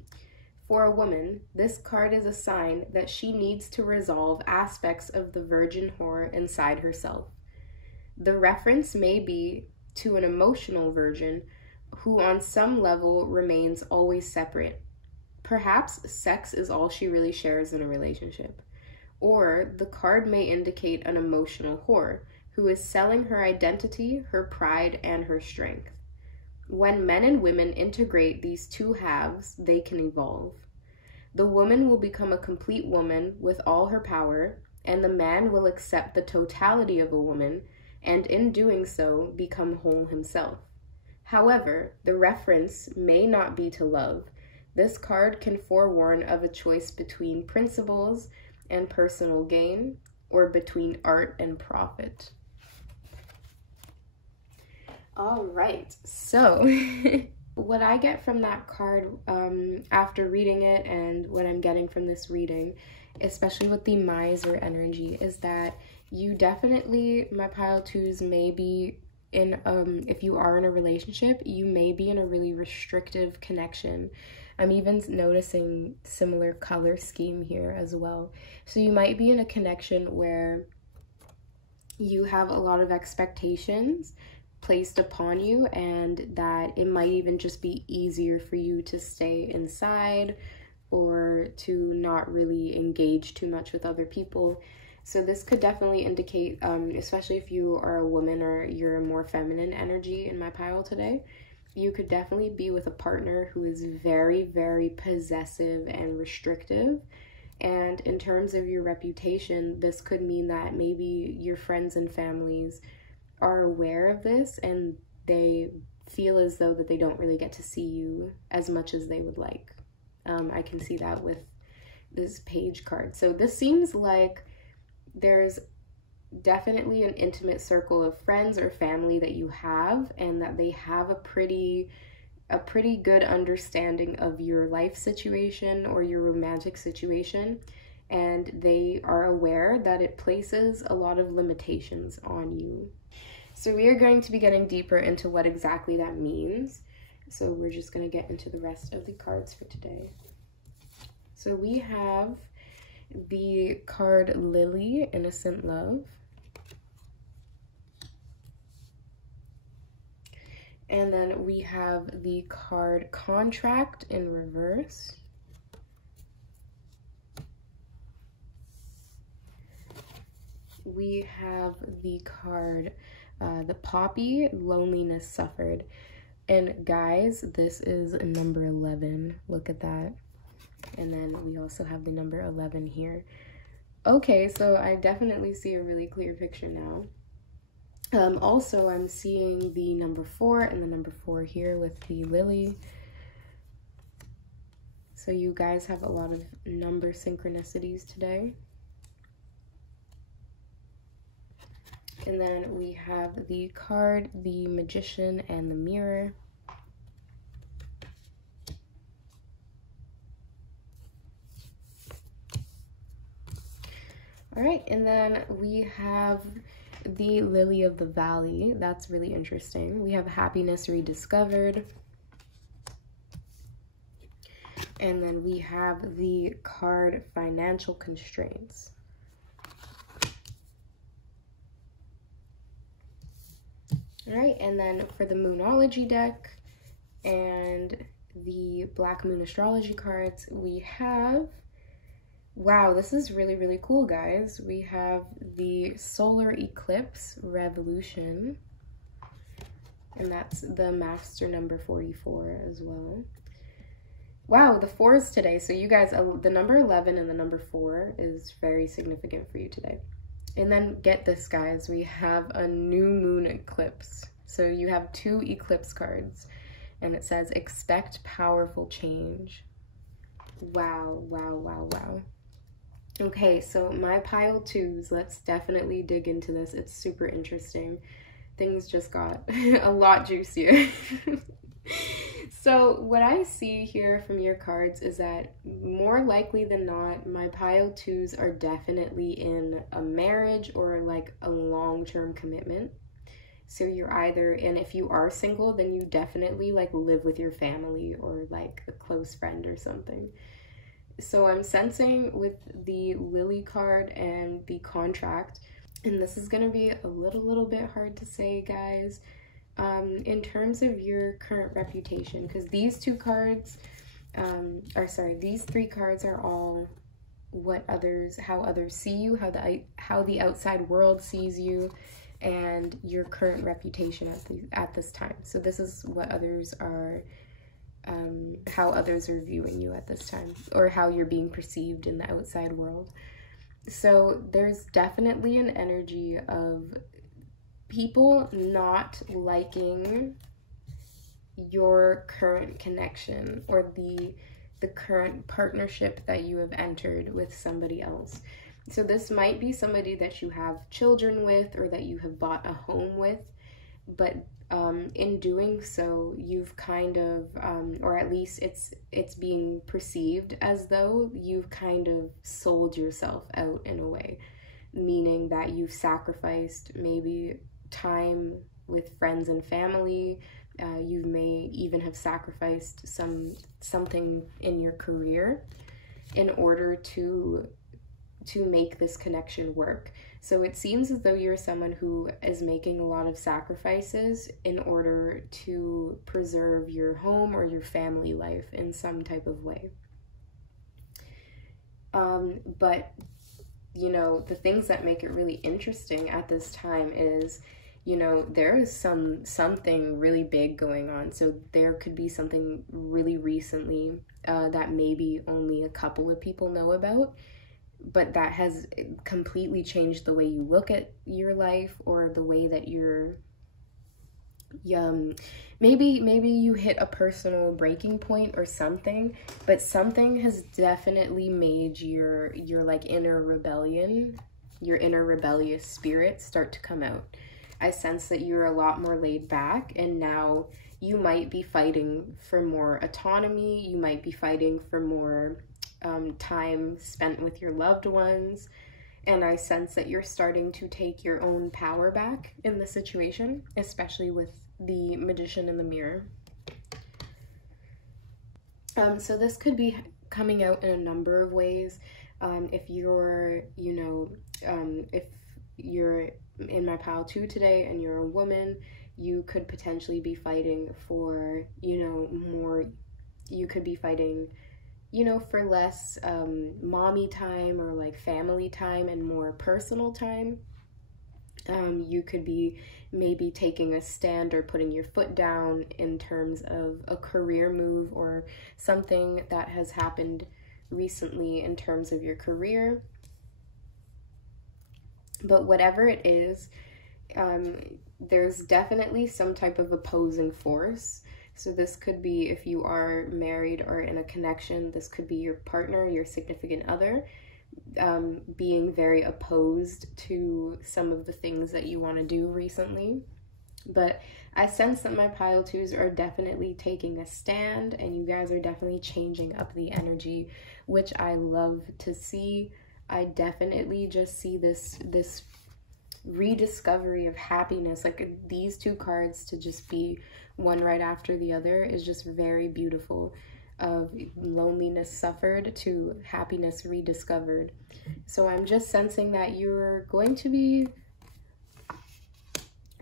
that she needs to resolve aspects of the virgin whore inside herself. The reference may be to an emotional virgin who on some level remains always separate. Perhaps sex is all she really shares in a relationship. Or the card may indicate an emotional whore who is selling her identity, her pride, and her strength. When men and women integrate these two halves, they can evolve. The woman will become a complete woman with all her power, and the man will accept the totality of a woman, and in doing so, become whole himself. However, the reference may not be to love. This card can forewarn of a choice between principles and personal gain, or between art and profit. All right, so what I get from that card after reading it, and what I'm getting from this reading, especially with the miser energy, is that you definitely, my pile twos, may be in, if you are in a relationship, you may be in a really restrictive connection. I'm even noticing similar color scheme here as well. So you might be in a connection where you have a lot of expectations placed upon you, and that it might even just be easier for you to stay inside or to not really engage too much with other people. So this could definitely indicate, especially if you are a woman or you're a more feminine energy in my pile today, you could definitely be with a partner who is very, very possessive and restrictive. And in terms of your reputation, this could mean that maybe your friends and families are aware of this, and they feel as though that they don't really get to see you as much as they would like. I can see that with this page card. So this seems like there's definitely an intimate circle of friends or family that you have, and that they have a pretty good understanding of your life situation or your romantic situation, and they are aware that it places a lot of limitations on you. So we are going to be getting deeper into what exactly that means. So we're just going to get into the rest of the cards for today. So we have the card Lily, Innocent Love. And then we have the card Contract in reverse. We have the card the Poppy, Loneliness Suffered. And guys, this is number 11. Look at that. And then we also have the number 11 here. Okay, so I definitely see a really clear picture now. Also, I'm seeing the number 4 and the number 4 here with the Lily. So you guys have a lot of number synchronicities today. And then we have the card, the Magician and the Mirror. All right, and then we have the Lily of the Valley. That's really interesting. We have Happiness Rediscovered. And then we have the card Financial Constraints. All right, and then for the Moonology deck and the Black Moon Astrology cards, we have, wow, this is really, really cool, guys. We have the Solar Eclipse Revolution, and that's the master number 44 as well. Wow, the 4s today. So you guys, the number 11 and the number 4 is very significant for you today. And then get this, guys, we have a new moon eclipse. So you have 2 eclipse cards, and it says expect powerful change. Wow, wow, wow, wow. Okay, so my pile 2s, let's definitely dig into this. It's super interesting. things just got a lot juicier. So what I see here from your cards is that more likely than not, my pile twos are definitely in a marriage or like a long-term commitment. So you're either, and if you are single, then you definitely like live with your family or like a close friend or something. So I'm sensing with the Lily card and the contract, and this is gonna be a little bit hard to say, guys, in terms of your current reputation, because these two cards, these three cards are all how others see you, how the outside world sees you, and your current reputation at this time. So this is what others are, how others are viewing you at this time, or how you're being perceived in the outside world. So there's definitely an energy of people not liking your current connection or the current partnership that you have entered with somebody else. So this might be somebody that you have children with or that you have bought a home with, but in doing so, you've kind of, or at least it's being perceived as though you've kind of sold yourself out in a way, meaning that you've sacrificed maybe time with friends and family. You may even have sacrificed something in your career in order to make this connection work. So it seems as though you're someone who is making a lot of sacrifices in order to preserve your home or your family life in some type of way. But, you know, the things that make it really interesting at this time is, you know, there is something really big going on. So there could be something really recently that maybe only a couple of people know about, but that has completely changed the way you look at your life, or the way that you're, maybe you hit a personal breaking point or something, but something has definitely made your like inner rebellion, your inner rebellious spirit start to come out. I sense that you're a lot more laid back, and now you might be fighting for more autonomy. You might be fighting for more time spent with your loved ones. And I sense that you're starting to take your own power back in the situation, especially with the Magician in the mirror. So this could be coming out in a number of ways. If you're, you know, if you're in my pile 2 today and you're a woman, you could potentially be fighting for, you know, more, you could be fighting, you know, for less mommy time or like family time and more personal time. You could be maybe taking a stand or putting your foot down in terms of a career move or something that has happened recently in terms of your career. But whatever it is, there's definitely some type of opposing force. So this could be, if you are married or in a connection, this could be your partner, your significant other, being very opposed to some of the things that you want to do recently. But I sense that my pile 2s are definitely taking a stand, and you guys are definitely changing up the energy, which I love to see. I definitely just see this rediscovery of happiness. Like these two cards to just be one right after the other is just very beautiful. Of loneliness suffered to happiness rediscovered. So I'm just sensing that you're going to be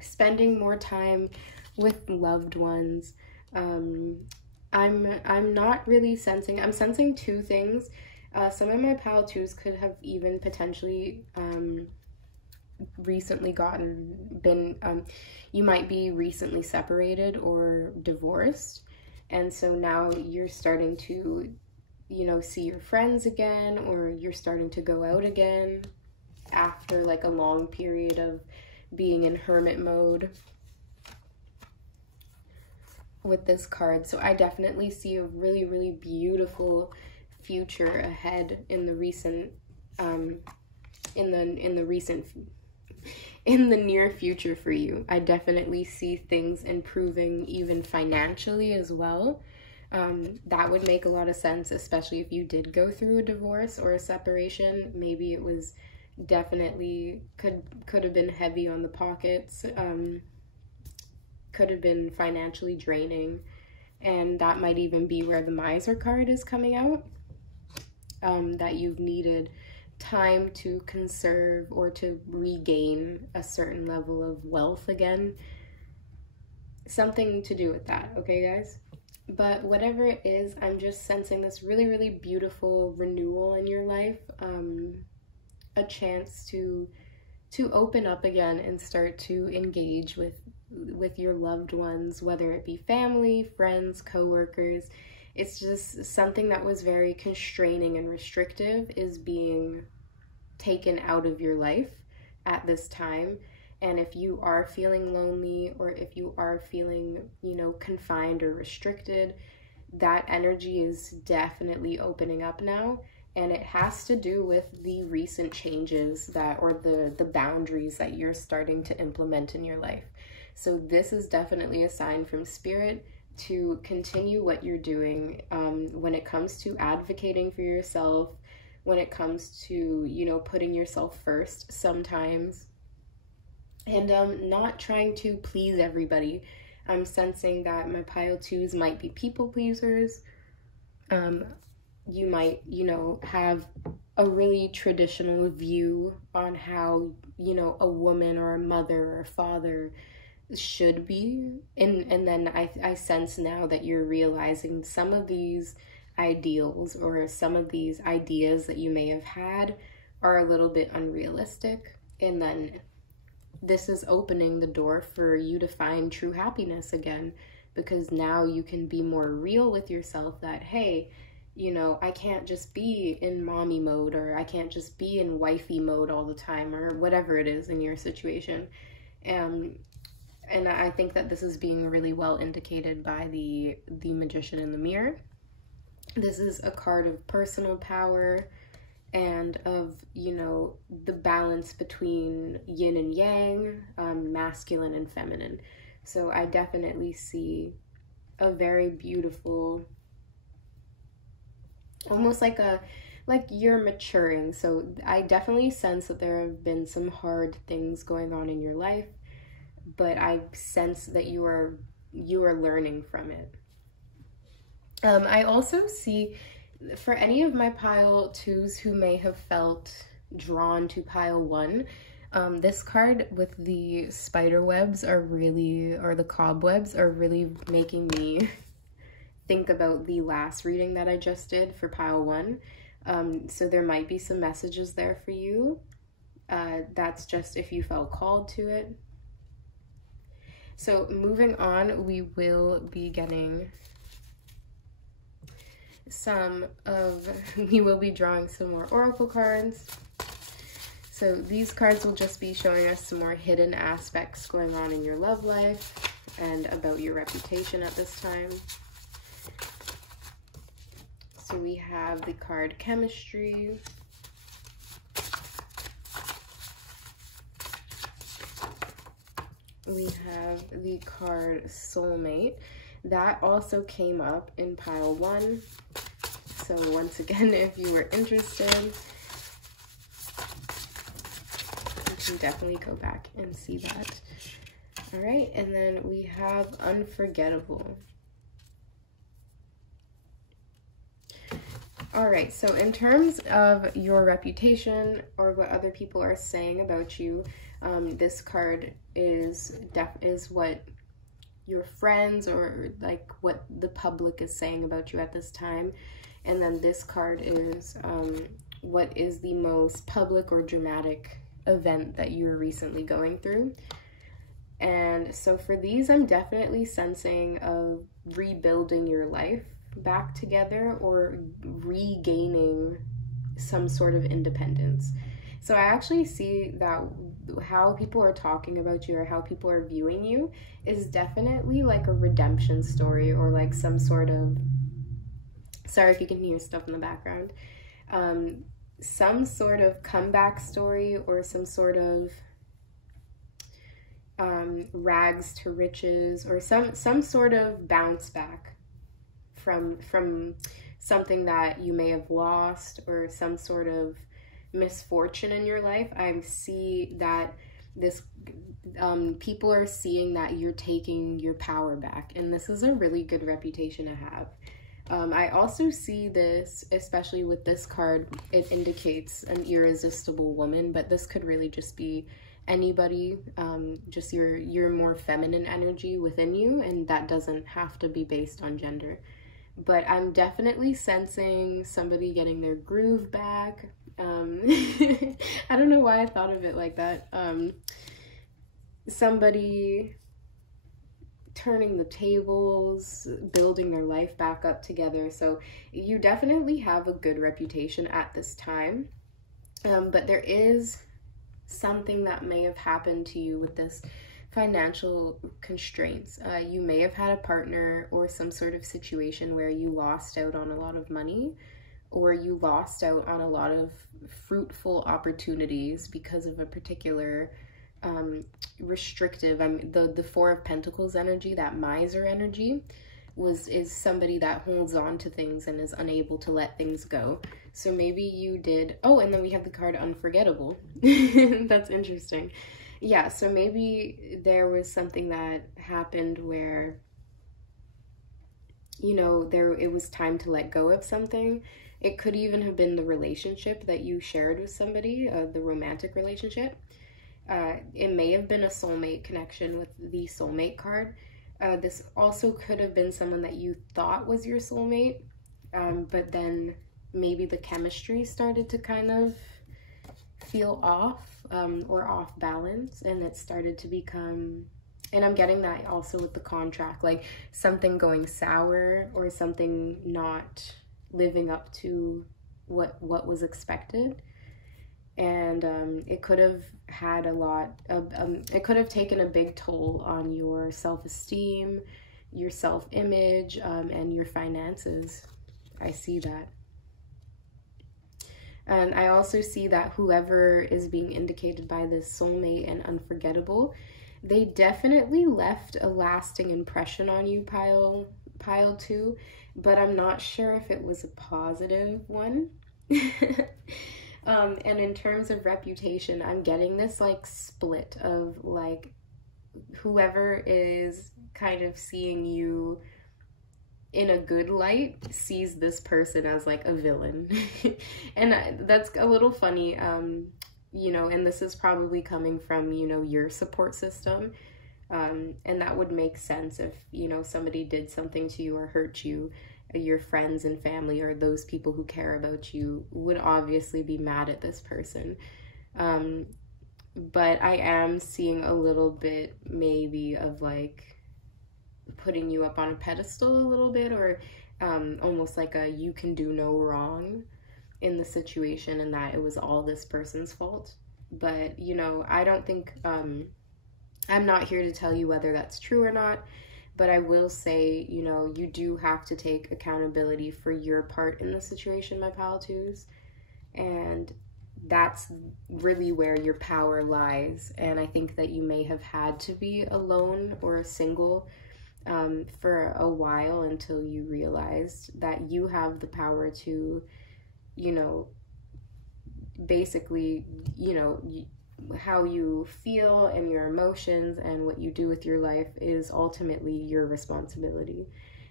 spending more time with loved ones. I'm not really sensing, I'm sensing two things. Some of my pile 2s could have even potentially recently you might be recently separated or divorced, and so now you're starting to, you know, see your friends again, or you're starting to go out again after like a long period of being in hermit mode with this card. So I definitely see a really, really beautiful future ahead in the recent in the near future for you. I definitely see things improving even financially as well. That would make a lot of sense, especially if you did go through a divorce or a separation. Maybe it was definitely could have been heavy on the pockets, could have been financially draining, and that might even be where the Miser card is coming out, that you've needed time to conserve or to regain a certain level of wealth again. Something to do with that, okay guys? But whatever it is, I'm just sensing this really, really beautiful renewal in your life, a chance to open up again and start to engage with your loved ones, whether it be family, friends, co-workers. It's just something that was very constraining and restrictive is being taken out of your life at this time. And if you are feeling lonely, or if you are feeling, you know, confined or restricted, that energy is definitely opening up now. And it has to do with the recent changes that, or the boundaries that you're starting to implement in your life. So this is definitely a sign from Spirit to continue what you're doing, when it comes to advocating for yourself, when it comes to, you know, putting yourself first sometimes, and not trying to please everybody. I'm sensing that my pile 2s might be people pleasers. You might, you know, have a really traditional view on how, you know, a woman or a mother or a father should be. And then I sense now that you're realizing some of these ideals or some of these ideas that you may have had are a little bit unrealistic. And then this is opening the door for you to find true happiness again, because now you can be more real with yourself that, hey, you know, I can't just be in mommy mode, or I can't just be in wifey mode all the time, or whatever it is in your situation. And I think that this is being really well indicated by the Magician in the Mirror. This is a card of personal power and of, you know, the balance between yin and yang, masculine and feminine. So I definitely see a very beautiful, almost like you're maturing. So I definitely sense that there have been some hard things going on in your life, but I sense that you are learning from it. I also see, for any of my pile 2s who may have felt drawn to pile 1, this card with the spider webs are really, or the cobwebs are really making me think about the last reading that I just did for pile 1. So there might be some messages there for you. That's just if you felt called to it. So moving on, we will be getting we will be drawing some more oracle cards. So these cards will just be showing us some more hidden aspects going on in your love life and about your reputation at this time. So we have the card Chemistry. We have the card Soulmate. That also came up in pile 1. So once again, if you were interested, you can definitely go back and see that. All right, and then we have Unforgettable. All right, so in terms of your reputation or what other people are saying about you, this card is what your friends or like what the public is saying about you at this time. And then this card is what is the most public or dramatic event that you were recently going through. And so for these, I'm definitely sensing of rebuilding your life back together or regaining some sort of independence. So I actually see that how people are talking about you or how people are viewing you is definitely like a redemption story, or like some sort of, sorry if you can hear stuff in the background, some sort of comeback story, or some sort of rags to riches, or some sort of bounce back from something that you may have lost, or some sort of misfortune in your life. I see that this people are seeing that you're taking your power back, and this is a really good reputation to have. I also see this, especially with this card, it indicates an irresistible woman, but this could really just be anybody, just your more feminine energy within you, and that doesn't have to be based on gender. But I'm definitely sensing somebody getting their groove back. I don't know why I thought of it like that. Somebody turning the tables, building their life back up together. So you definitely have a good reputation at this time. But there is something that may have happened to you with this financial constraints. You may have had a partner or some sort of situation where you lost out on a lot of money, or you lost out on a lot of fruitful opportunities because of a particular restrictive, the Four of Pentacles energy, that miser energy, is somebody that holds on to things and is unable to let things go. So maybe you did, oh, and then we have the card Unforgettable. That's interesting. Yeah, so maybe there was something that happened where, you know, it was time to let go of something. It could even have been the relationship that you shared with somebody, the romantic relationship. It may have been a soulmate connection with the soulmate card. This also could have been someone that you thought was your soulmate, but then maybe the chemistry started to kind of feel off, or off balance, and it started to become, and I'm getting that also with the contract, like something going sour or something not living up to what was expected. And it could have had a lot of, it could have taken a big toll on your self-esteem, your self-image, and your finances. I see that. And I also see that whoever is being indicated by this soulmate and unforgettable, they definitely left a lasting impression on you, pile 2, but I'm not sure if it was a positive one. And in terms of reputation, I'm getting this like split of like whoever is kind of seeing you in a good light sees this person as like a villain. And that's a little funny, you know, and this is probably coming from, you know, your support system. And that would make sense if, you know, somebody did something to you or hurt you. Your friends and family, or those people who care about you, would obviously be mad at this person. But I am seeing a little bit maybe of like putting you up on a pedestal a little bit, or almost like a you can do no wrong in the situation, and that it was all this person's fault. But, you know, I don't think, I'm not here to tell you whether that's true or not. But I will say, you know, you do have to take accountability for your part in the situation, my pile 2s. And that's really where your power lies. And I think that you may have had to be alone or single for a while until you realized that you have the power to, you know, basically, you know, how you feel and your emotions and what you do with your life is ultimately your responsibility.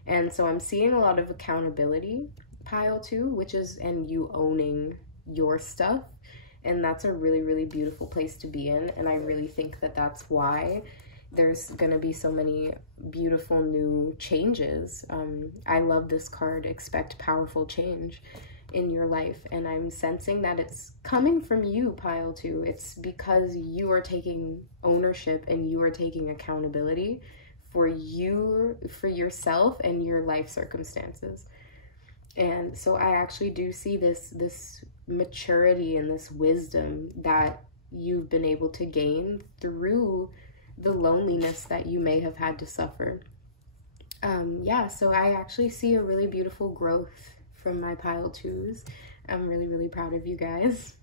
And so I'm seeing a lot of accountability, pile 2, which is, and you owning your stuff. And that's a really, really beautiful place to be in. And I really think that that's why there's going to be so many beautiful new changes. I love this card, expect powerful change in your life, and I'm sensing that it's coming from you, pile 2. It's because you are taking ownership and you are taking accountability for you, for yourself and your life circumstances. And so I actually do see this maturity and this wisdom that you've been able to gain through the loneliness that you may have had to suffer. Yeah, so I actually see a really beautiful growth from my pile 2s. I'm really, really proud of you guys.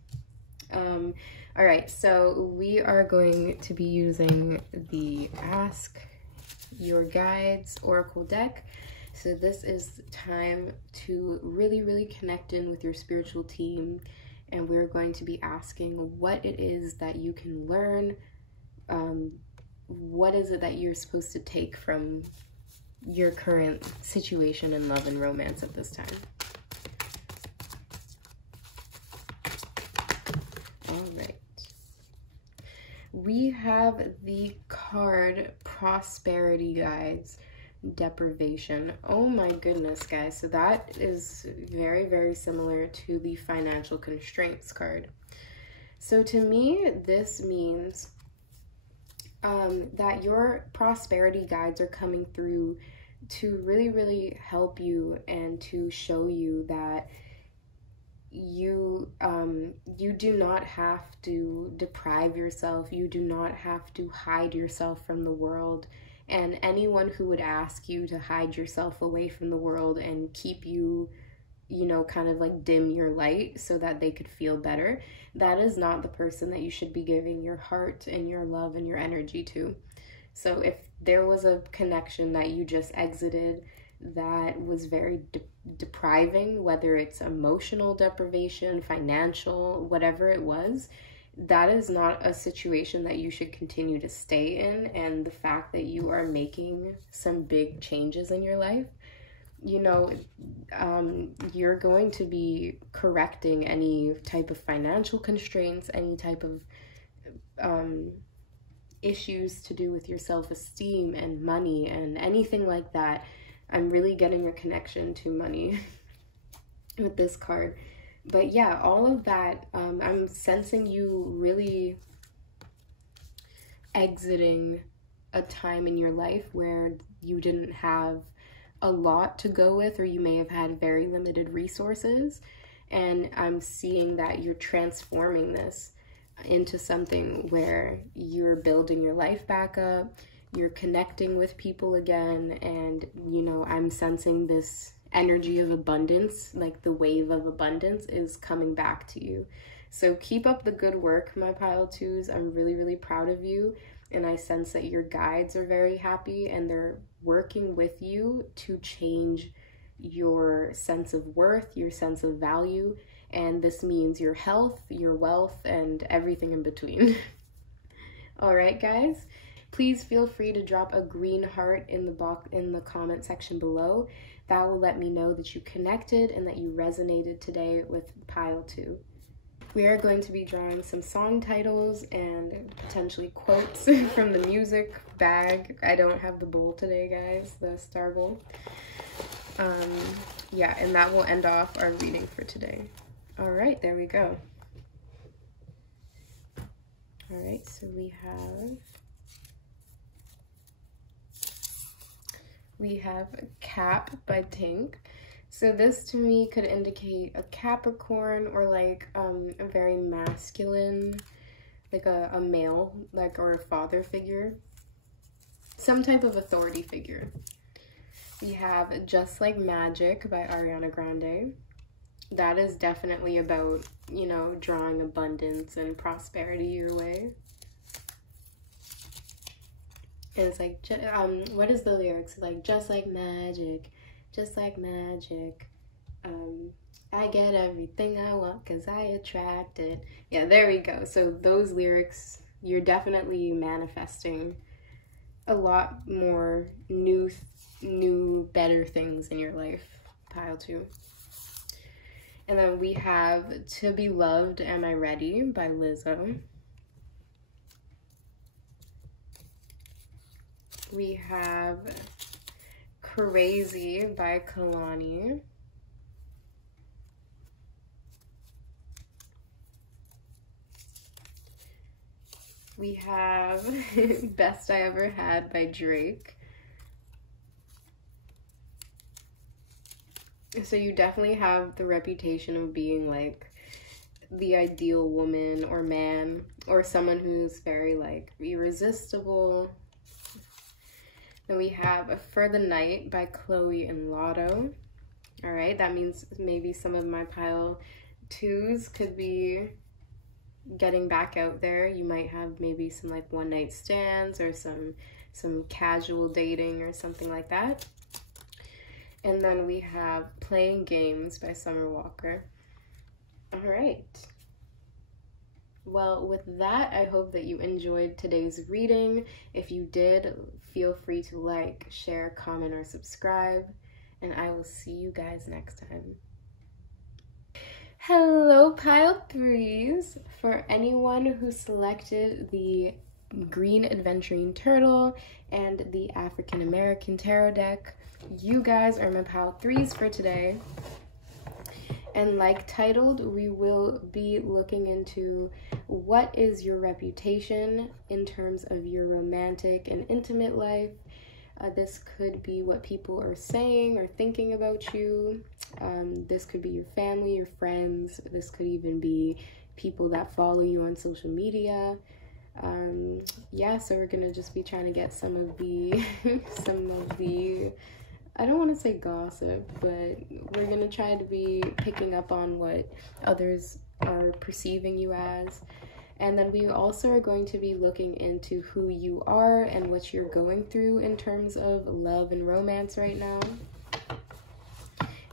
All right, so we are going to be using the Ask Your Guides Oracle deck. So this is time to really connect in with your spiritual team, and we're going to be asking what it is that you can learn. What is it that you're supposed to take from your current situation in love and romance at this time? All right. We have the card Prosperity Guides, Deprivation. Oh my goodness, guys. So that is very similar to the Financial Constraints card. So to me, this means that your prosperity guides are coming through to really help you and to show you that you do not have to deprive yourself. You do not have to hide yourself from the world. And anyone who would ask you to hide yourself away from the world and keep you, you know, kind of like dim your light so that they could feel better, that is not the person that you should be giving your heart and your love and your energy to. So if there was a connection that you just exited that was very depriving, whether it's emotional deprivation, financial, whatever it was, that is not a situation that you should continue to stay in. And the fact that you are making some big changes in your life, you know, you're going to be correcting any type of financial constraints, any type of issues to do with your self-esteem and money and anything like that. I'm really getting a connection to money with this card. But yeah, all of that, I'm sensing you really exiting a time in your life where you didn't have a lot to go with, or you may have had very limited resources. And I'm seeing that you're transforming this into something where you're building your life back up, you're connecting with people again, and, you know, I'm sensing this energy of abundance, like the wave of abundance is coming back to you. So keep up the good work, my pile twos. I'm really proud of you, and I sense that your guides are very happy and they're working with you to change your sense of worth, your sense of value, and this means your health, your wealth, and everything in between. All right, guys. Please feel free to drop a green heart in the comment section below. That will let me know that you connected and that you resonated today with pile 2. We are going to be drawing some song titles and potentially quotes from the music bag. I don't have the bowl today, guys, the star bowl. Yeah, and that will end off our reading for today. All right, there we go. All right, so we have Cap by Tink. So this to me could indicate a Capricorn, or like a very masculine, like a male, like, or a father figure, some type of authority figure. We have Just Like Magic by Ariana Grande. That is definitely about, you know, drawing abundance and prosperity your way. And it's like, what is the lyrics? Like, just like magic, just like magic. I get everything I want because I attract it. Yeah, there we go. So those lyrics, you're definitely manifesting a lot more new, better things in your life, pile 2. And then we have To Be Loved, Am I Ready by Lizzo. We have Crazy by Kalani. We have Best I Ever Had by Drake. So you definitely have the reputation of being like the ideal woman or man, or someone who's very like irresistible. Then we have For the Night by Chloe and Lotto. All right, that means maybe some of my pile 2s could be getting back out there. You might have maybe some like one night stands or some casual dating or something like that. And then we have Playing Games by Summer Walker. All right. Well, with that, I hope that you enjoyed today's reading. If you did, feel free to like, share, comment, or subscribe. And I will see you guys next time. Hello, Pile 3s. For anyone who selected the Green Aventurine Turtle and the African American Tarot deck, you guys are my Pile 3s for today. And like titled, we will be looking into what is your reputation in terms of your romantic and intimate life. This could be what people are saying or thinking about you. This could be your family, your friends. This could even be people that follow you on social media. Yeah, so we're gonna just be trying to get some of the I don't want to say gossip, but we're gonna try to be picking up on what others are perceiving you as. And then we also are going to be looking into who you are and what you're going through in terms of love and romance right now.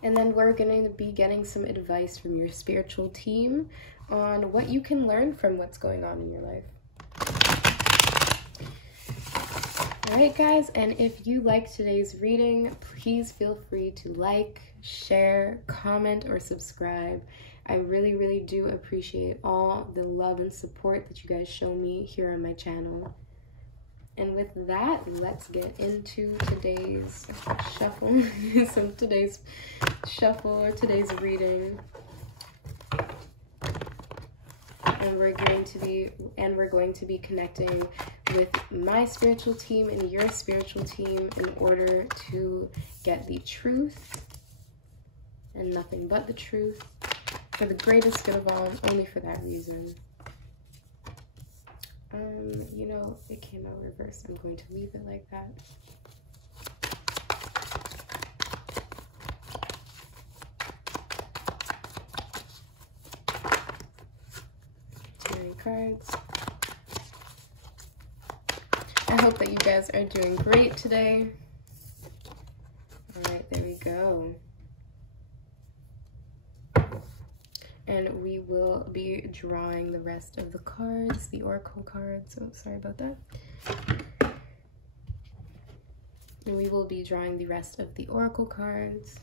And then we're going to be getting some advice from your spiritual team on what you can learn from what's going on in your life. Alright guys, and if you liked today's reading, please feel free to like, share, comment, or subscribe. I really, really do appreciate all the love and support that you guys show me here on my channel. And with that, let's get into today's shuffle. Today's shuffle or today's reading. And we're going to be connecting with my spiritual team and your spiritual team in order to get the truth and nothing but the truth for the greatest good of all, and only for that reason. You know, it came out reversed. I'm going to leave it like that. Too many cards. I hope that you guys are doing great today. All right, there we go. And we will be drawing the rest of the cards, the oracle cards. Oh, sorry about that. And we will be drawing the rest of the oracle cards.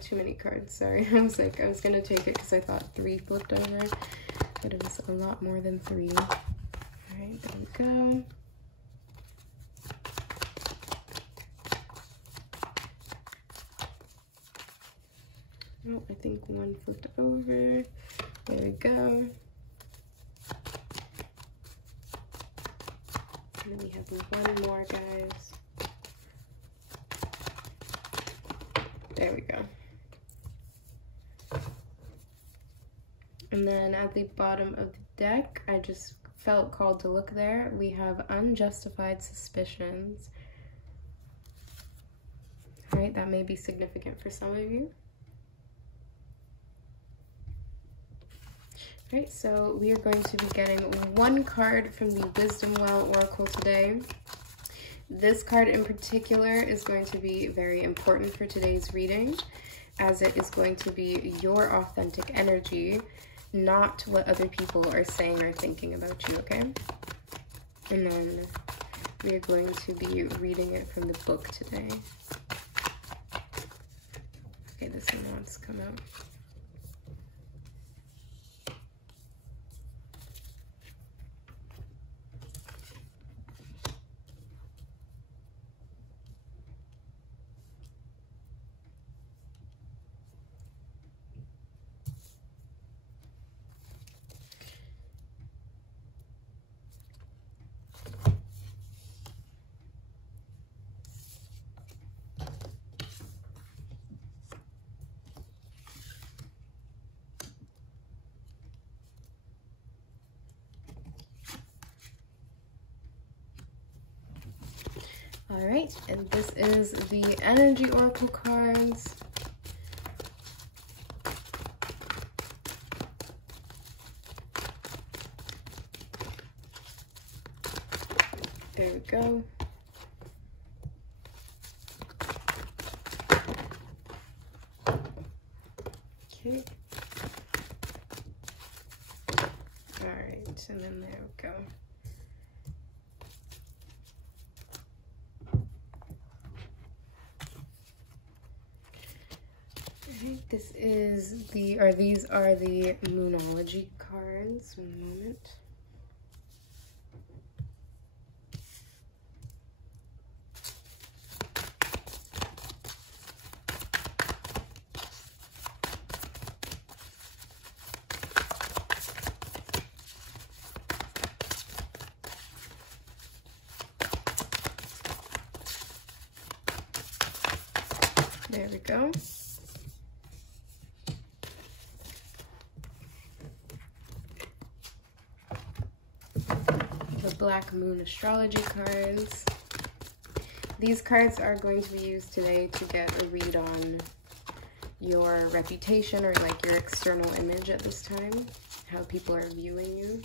Too many cards, sorry. I was gonna take it because I thought 3 flipped over, but it was a lot more than 3. All right, there we go. Oh, I think 1 flipped over. There we go. And then we have 1 more, guys. There we go. And then at the bottom of the deck, I just felt called to look there. We have unjustified suspicions. All right, that may be significant for some of you. All right, so we are going to be getting 1 card from the Wisdom Well Oracle today. This card in particular is going to be very important for today's reading, as it is going to be your authentic energy, not what other people are saying or thinking about you, okay? And then we are going to be reading it from the book today. Okay, this one wants to come out. All right, and this is the energy oracle cards. There we go. Okay. All right, and then there we go. Alright, this is the, or these are the Moonology cards. One moment. There we go. The Black Moon Astrology cards. These cards are going to be used today to get a read on your reputation or like your external image at this time, how people are viewing you.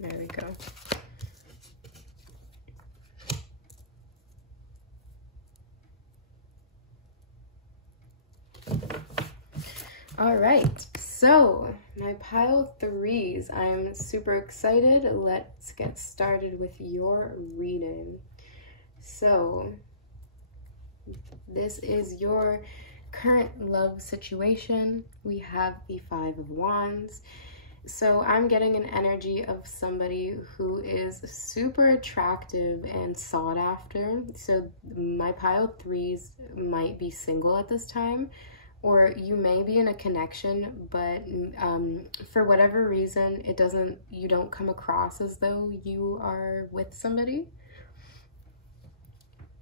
There we go. All right, so my pile threes. I'm super excited. Let's get started with your reading. So this is your current love situation. We have the Five of Wands. So I'm getting an energy of somebody who is super attractive and sought after. So my pile threes might be single at this time, or you may be in a connection, but for whatever reason, you don't come across as though you are with somebody.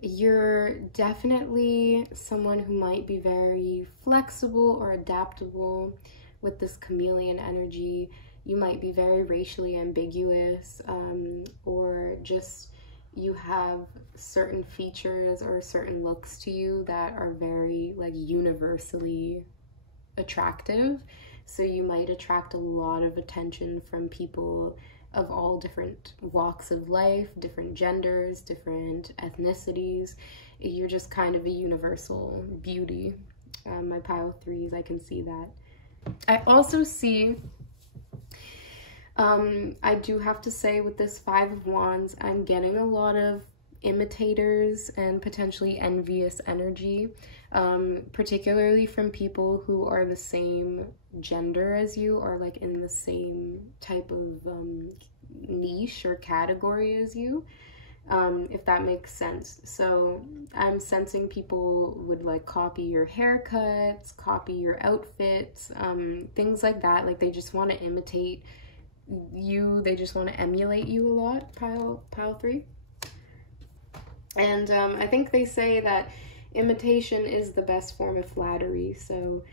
You're definitely someone who might be very flexible or adaptable with this chameleon energy. You might be very racially ambiguous, or just you have certain features or certain looks to you that are very like universally attractive. So you might attract a lot of attention from people of all different walks of life, different genders, different ethnicities. You're just kind of a universal beauty. My pile threes, I can see that. I also see, I do have to say with this Five of Wands, I'm getting a lot of imitators and potentially envious energy, particularly from people who are the same gender as you or like in the same type of niche or category as you. If that makes sense. So I'm sensing people would like copy your haircuts, copy your outfits, things like that. Like they just want to imitate you. They just want to emulate you a lot, pile three. And I think they say that imitation is the best form of flattery. So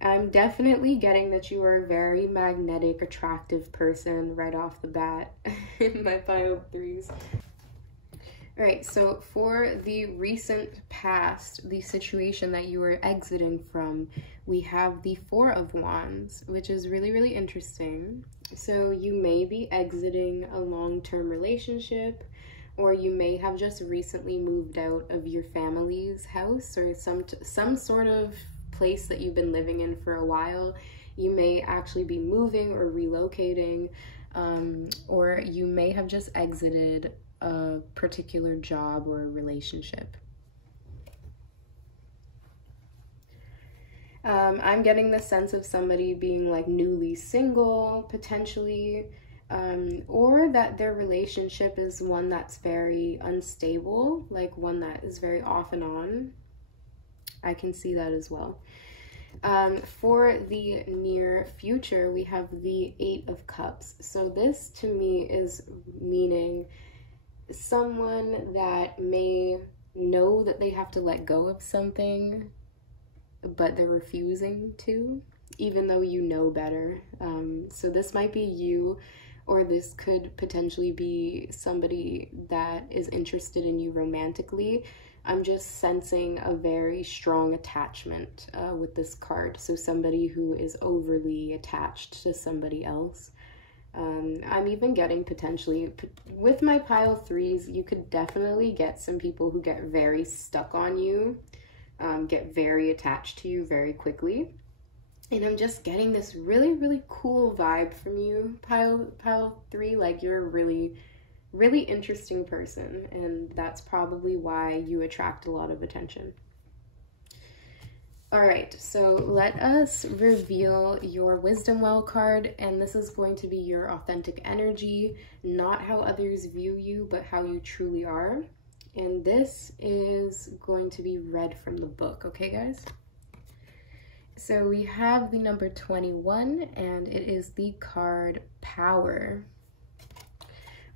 I'm definitely getting that you are a very magnetic, attractive person right off the bat in my pile threes. All right, so for the recent past, the situation that you are exiting from, we have the Four of Wands, which is really, really interesting. So you may be exiting a long-term relationship, or you may have just recently moved out of your family's house or some sort of place that you've been living in for a while. You may actually be moving or relocating, or you may have just exited a particular job or a relationship. I'm getting the sense of somebody being like newly single, potentially, or that their relationship is one that's very unstable, like one that is very off and on. I can see that as well. For the near future, we have the Eight of Cups. So this to me is meaning someone that may know that they have to let go of something, but they're refusing to. even though you know better. So this might be you, or this could potentially be somebody that is interested in you romantically. I'm just sensing a very strong attachment with this card. So somebody who is overly attached to somebody else. I'm even getting potentially, with my pile 3s, you could definitely get some people who get very stuck on you, get very attached to you very quickly. And I'm just getting this really, really cool vibe from you, pile 3. Like, you're a really, really interesting person, and that's probably why you attract a lot of attention. All right, so let us reveal your Wisdom Well card, and this is going to be your authentic energy, not how others view you, but how you truly are. And this is going to be read from the book, okay, guys? So we have the number 21, and it is the card Power.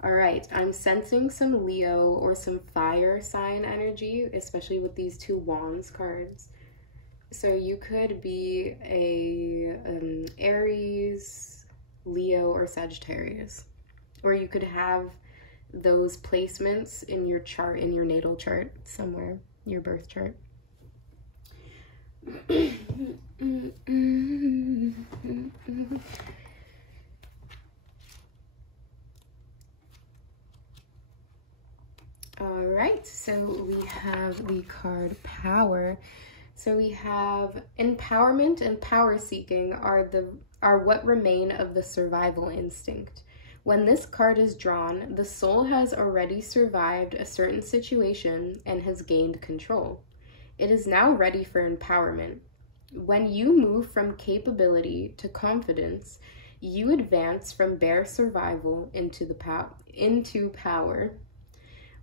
All right, I'm sensing some Leo or some fire sign energy, especially with these 2 Wands cards. So you could be a Aries, Leo, or Sagittarius. Or you could have those placements in your chart, in your natal chart somewhere, your birth chart. All right, so we have the card Power. So we have empowerment and power seeking are what remain of the survival instinct. When this card is drawn, the soul has already survived a certain situation and has gained control. It is now ready for empowerment. When you move from capability to confidence, you advance from bare survival into power.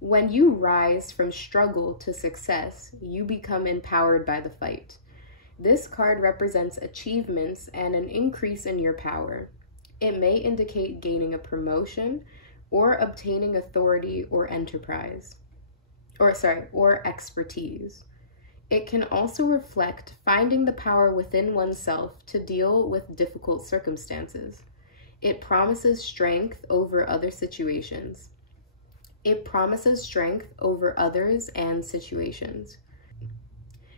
When you rise from struggle to success, you become empowered by the fight. This card represents achievements and an increase in your power. It may indicate gaining a promotion or obtaining authority or or expertise. It can also reflect finding the power within oneself to deal with difficult circumstances. It promises strength over other situations. It promises strength over others and situations.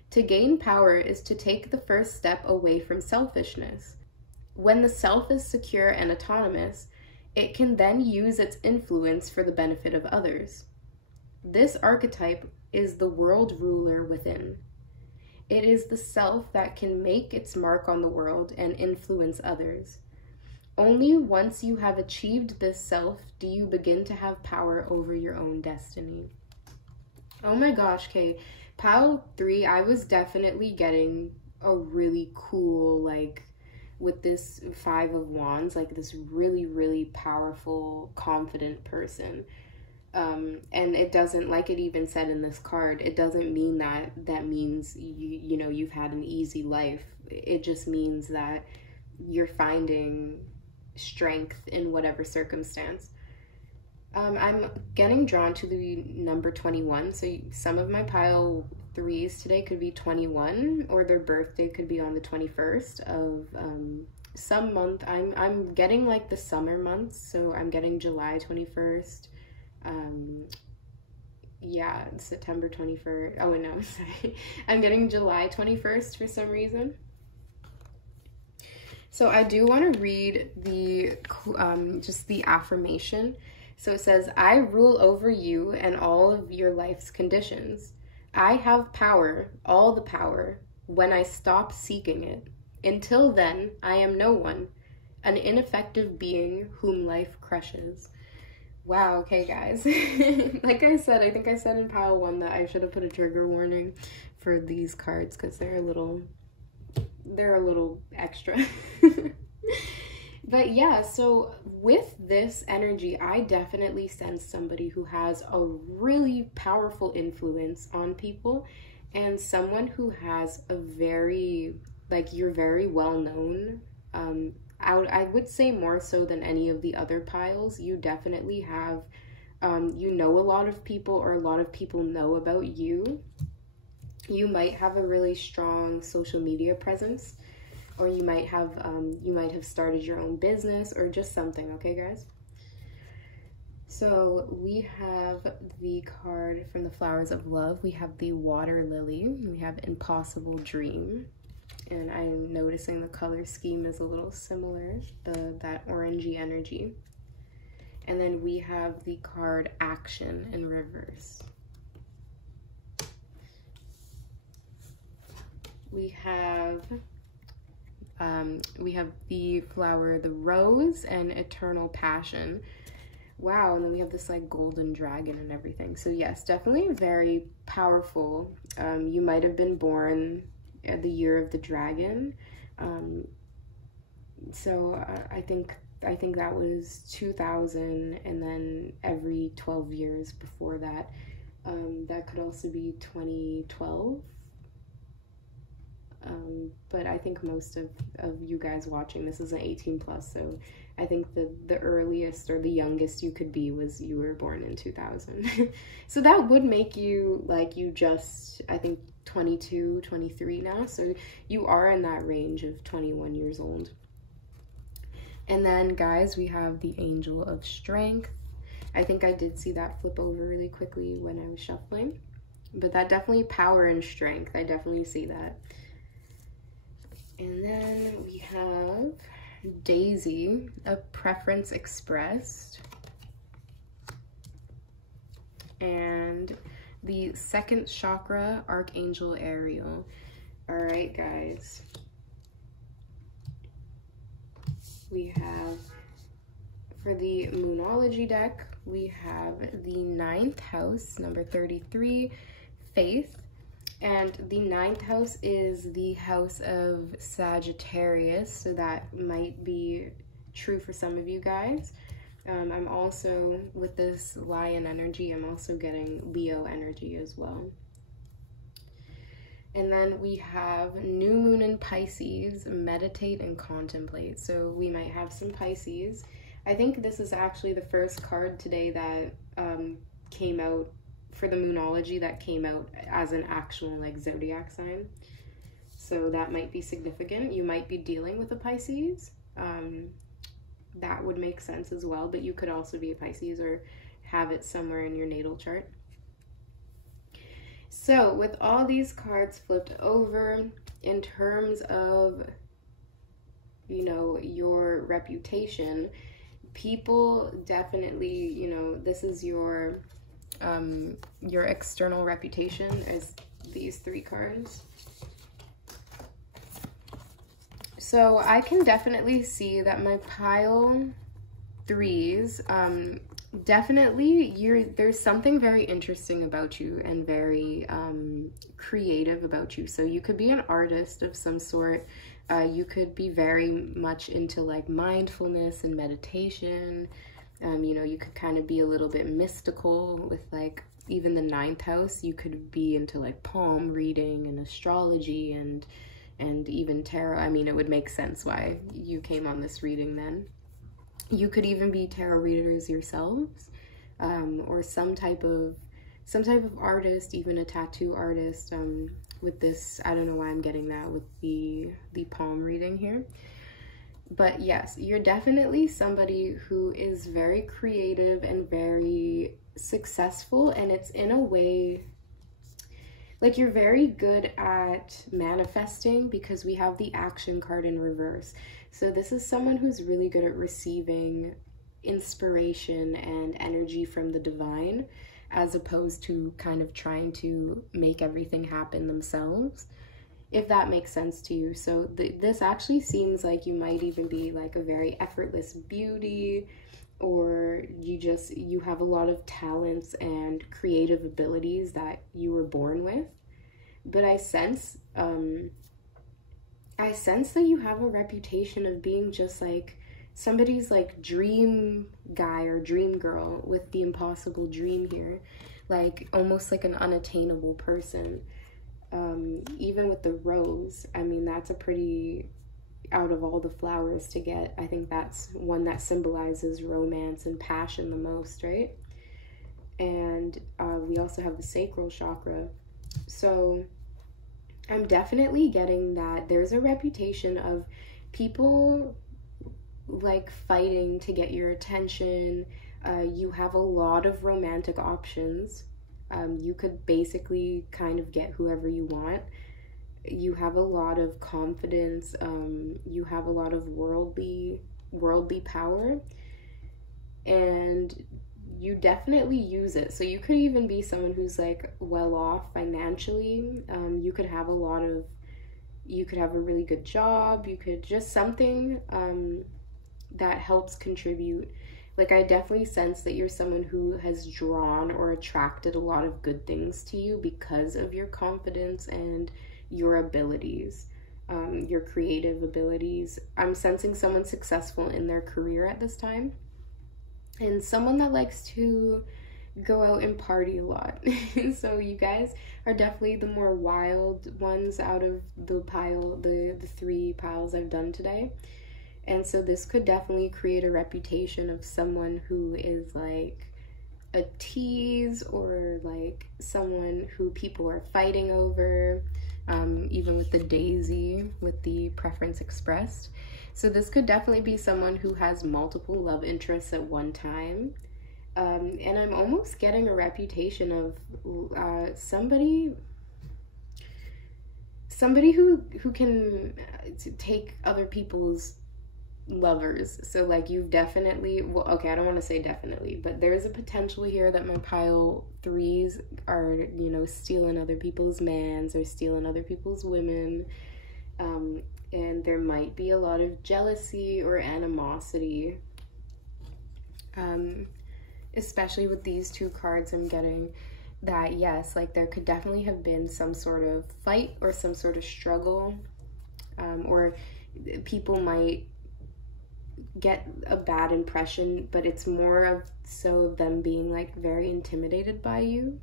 To gain power is to take the first step away from selfishness. When the self is secure and autonomous, it can then use its influence for the benefit of others. This archetype is the world ruler within. It is the self that can make its mark on the world and influence others. Only once you have achieved this self do you begin to have power over your own destiny. Oh my gosh, Kay. Pile 3, I was definitely getting a really cool, like, with this 5 of Wands, like this really, really powerful, confident person. And it doesn't, like it even said in this card, it doesn't mean that means you know you've had an easy life. It just means that you're finding strength in whatever circumstance. I'm getting drawn to the number 21, so some of my pile 3s today could be 21, or their birthday could be on the 21st of some month. I'm getting like the summer months, so I'm getting July 21st, yeah, September 21st. Oh no, sorry, I'm getting July 21st for some reason. So I do want to read the just the affirmation. So it says, I rule over you and all of your life's conditions. I have power, all the power, when I stop seeking it. Until then, I am no one, an ineffective being whom life crushes. Wow, okay guys. Like I said, I think I said in pile 1 that I should have put a trigger warning for these cards because they're a little extra. But yeah, so with this energy, I definitely sense somebody who has a really powerful influence on people, and someone who has a very, like, you're very well known. I would say more so than any of the other piles. You definitely have, you know a lot of people, or a lot of people know about you. You might have a really strong social media presence. or you might have started your own business or just something, okay guys? So we have the card from the Flowers of Love. We have the Water Lily. We have Impossible Dream. And I'm noticing the color scheme is a little similar, that orangey energy. And then we have the card Action in reverse. We have the flower, the Rose, and Eternal Passion. Wow, and then we have this like golden dragon and everything. So yes, definitely very powerful. You might have been born at the year of the dragon. So I think that was 2000, and then every 12 years before that. That could also be 2012. But I think most of you guys watching this is an 18 plus, so I think the earliest or the youngest you could be was you were born in 2000. So that would make you like you just, I think, 22, 23 now, so you are in that range of 21 years old. And then guys, we have the Angel of Strength. I think I did see that flip over really quickly when I was shuffling, but that definitely power and strength, I definitely see that. And then we have Daisy, a preference expressed. And the second chakra, Archangel Ariel. All right, guys. We have, for the Moonology deck, we have the 9th house, number 33, Faith. And the 9th house is the house of Sagittarius, so that might be true for some of you guys. I'm also, with this lion energy, I'm also getting Leo energy as well. And then we have New Moon in Pisces, meditate and contemplate. So we might have some Pisces. I think this is actually the first card today that came out for the Moonology, that came out as an actual like zodiac sign. So that might be significant. You might be dealing with a Pisces. That would make sense as well, but you could also be a Pisces or have it somewhere in your natal chart. So with all these cards flipped over, in terms of, you know, your reputation, people definitely, you know, this is your external reputation is these 3 cards. So I can definitely see that my pile 3s, definitely there's something very interesting about you and very creative about you. So you could be an artist of some sort. You could be very much into like mindfulness and meditation. You know, you could kind of be a little bit mystical with like even the 9th house. You could be into like palm reading and astrology and even tarot. I mean, it would make sense why you came on this reading then. You could even be tarot readers yourselves, or some type of artist, even a tattoo artist. With this, I don't know why I'm getting that with the palm reading here. But yes, you're definitely somebody who is very creative and very successful, and it's in a way like you're very good at manifesting, because we have the Action card in reverse. So this is someone who's really good at receiving inspiration and energy from the divine, as opposed to kind of trying to make everything happen themselves, if that makes sense to you. So this actually seems like you might even be like a very effortless beauty, or you have a lot of talents and creative abilities that you were born with. But I sense that you have a reputation of being just like somebody's like dream guy or dream girl with the impossible dream here, like almost like an unattainable person. Even with the rose, I mean, that's a pretty, out of all the flowers to get, I think that's one that symbolizes romance and passion the most, right? And we also have the sacral chakra. So I'm definitely getting that there's a reputation of people like fighting to get your attention. You have a lot of romantic options. You could basically kind of get whoever you want. You have a lot of confidence. You have a lot of worldly power, and you definitely use it. So you could even be someone who's like well off financially. You could have you could have a really good job. You could just something that helps contribute. Like, I definitely sense that you're someone who has drawn or attracted a lot of good things to you because of your confidence and your abilities, your creative abilities. I'm sensing someone successful in their career at this time, and someone that likes to go out and party a lot. So you guys are definitely the more wild ones out of the three piles I've done today. And so this could definitely create a reputation of someone who is like a tease, or like someone who people are fighting over, even with the daisy, with the preference expressed. So this could definitely be someone who has multiple love interests at one time. And I'm almost getting a reputation of somebody who can take other people's lovers. So like, you've definitely, well, okay, I don't want to say definitely, but there is a potential here that my pile threes are, you know, stealing other people's mans or stealing other people's women. And there might be a lot of jealousy or animosity, especially with these two cards. I'm getting that, yes, like there could definitely have been some sort of fight or some sort of struggle, or people might get a bad impression, but it's more of so of them being like very intimidated by you.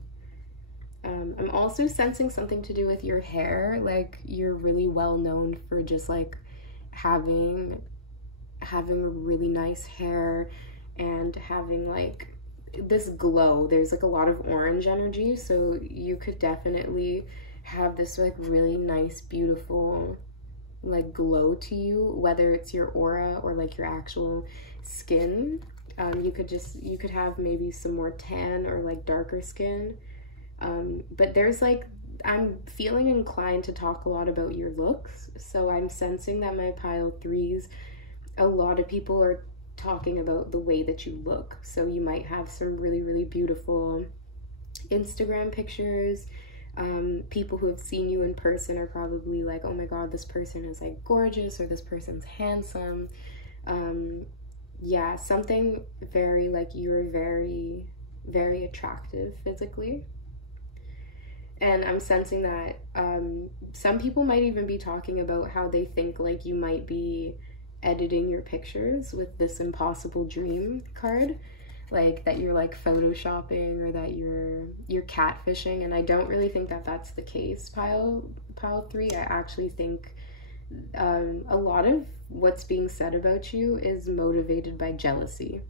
I'm also sensing something to do with your hair. Like, you're really well known for just like having really nice hair and having like this glow. There's like a lot of orange energy, so you could definitely have this like really nice, beautiful like glow to you, whether it's your aura or like your actual skin. You could have maybe some more tan or like darker skin, but there's like, I'm feeling inclined to talk a lot about your looks. So I'm sensing that my pile threes, a lot of people are talking about the way that you look. So you might have some really, really beautiful Instagram pictures. People who have seen you in person are probably like, oh my god, this person is like gorgeous, or this person's handsome. Yeah, something very like, you're very, very attractive physically. And I'm sensing that some people might even be talking about how they think like you might be editing your pictures with this impossible dream card, like that you're like photoshopping, or that you're catfishing. And I don't really think that that's the case, pile three. I actually think a lot of what's being said about you is motivated by jealousy.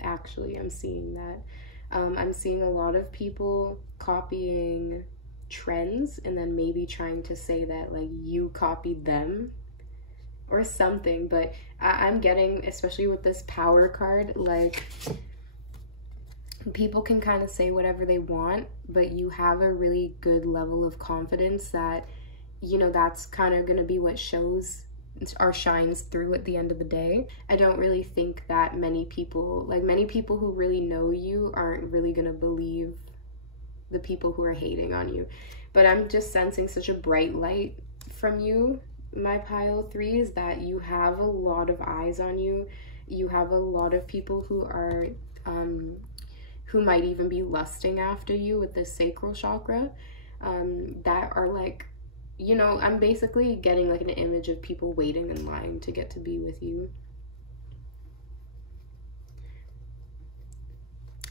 Actually, I'm seeing that. I'm seeing a lot of people copying trends and then maybe trying to say that like you copied them or something. But I'm getting, especially with this power card, like people can kind of say whatever they want, but you have a really good level of confidence that, you know, that's kind of going to be what shows or shines through at the end of the day. I don't really think that many people who really know you aren't really going to believe the people who are hating on you. But I'm just sensing such a bright light from you, my pile threes, that you have a lot of eyes on you. You have a lot of people who are who might even be lusting after you with the sacral chakra, that are like, you know, I'm basically getting like an image of people waiting in line to get to be with you.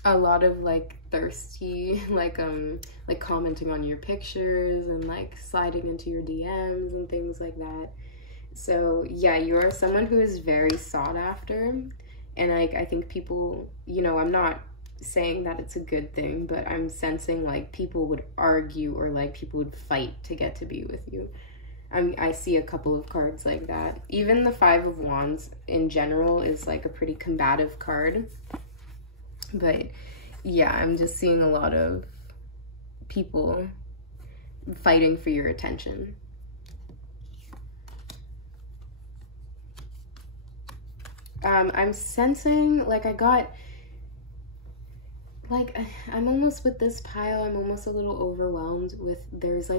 A lot of like thirsty, like commenting on your pictures and like sliding into your DMs and things like that. So yeah, you're someone who is very sought after. And I think people, you know, I'm not saying that it's a good thing, but I'm sensing like people would argue or like people would fight to get to be with you. I see a couple of cards like that. Even the Five of Wands in general is like a pretty combative card. But yeah, I'm just seeing a lot of people fighting for your attention. I'm sensing like I'm almost with this pile, I'm almost a little overwhelmed with there's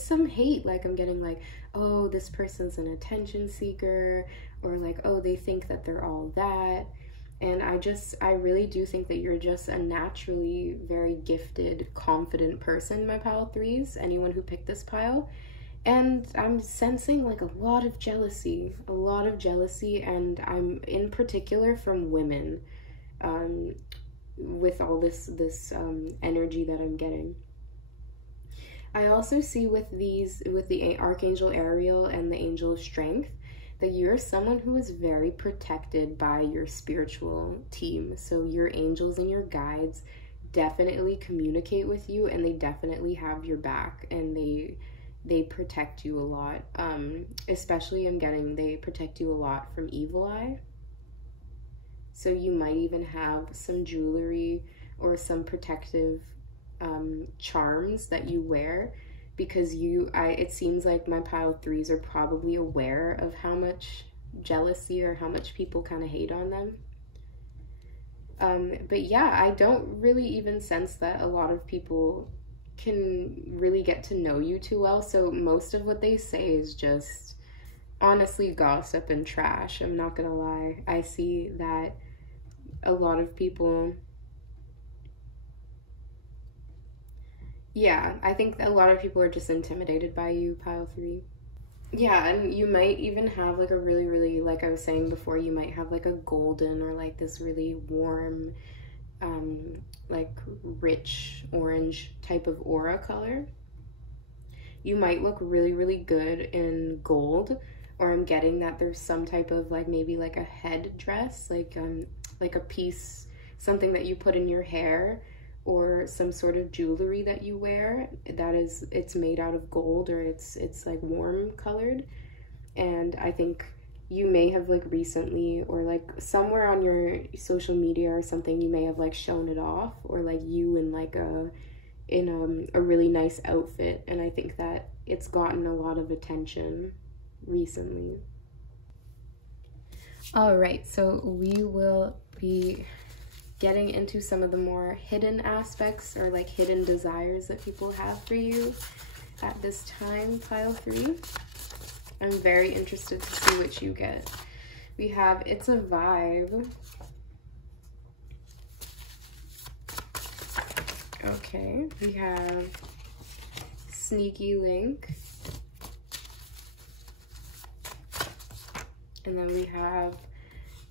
some hate. Like I'm getting like, oh, this person's an attention seeker, or like, oh, they think that they're all that. And I really do think that you're just a naturally very gifted, confident person, my pile threes, anyone who picked this pile. And I'm sensing like a lot of jealousy, and I'm in particular from women, with all this energy that I'm getting. I also see with the Archangel Ariel and the Angel of Strength that you're someone who is very protected by your spiritual team. So your angels and your guides definitely communicate with you, and they definitely have your back, and they protect you a lot. Especially I'm getting they protect you a lot from evil eye. So you might even have some jewelry or some protective charms that you wear, because it seems like my pile threes are probably aware of how much jealousy or how much people kind of hate on them. But yeah, I don't really even sense that a lot of people can really get to know you too well. So most of what they say is just honestly gossip and trash. I'm not gonna lie. I see that a lot of people, yeah, I think a lot of people are just intimidated by you, pile three. Yeah, and you might even have like a really, really, like I was saying before, you might have like a golden or like this really warm, like rich orange type of aura color. You might look really, really good in gold, or I'm getting that there's some type of like maybe like a head dress, like a piece, something that you put in your hair, or some sort of jewelry that you wear that it's made out of gold, or it's like warm colored. And I think you may have like recently, or like somewhere on your social media or something, you may have like shown it off, or like you in like a really nice outfit, and I think that it's gotten a lot of attention recently. All right, so we will be getting into some of the more hidden aspects, or like hidden desires that people have for you at this time, pile three. I'm very interested to see what you get. We have It's a Vibe. Okay, we have Sneaky Link. And then we have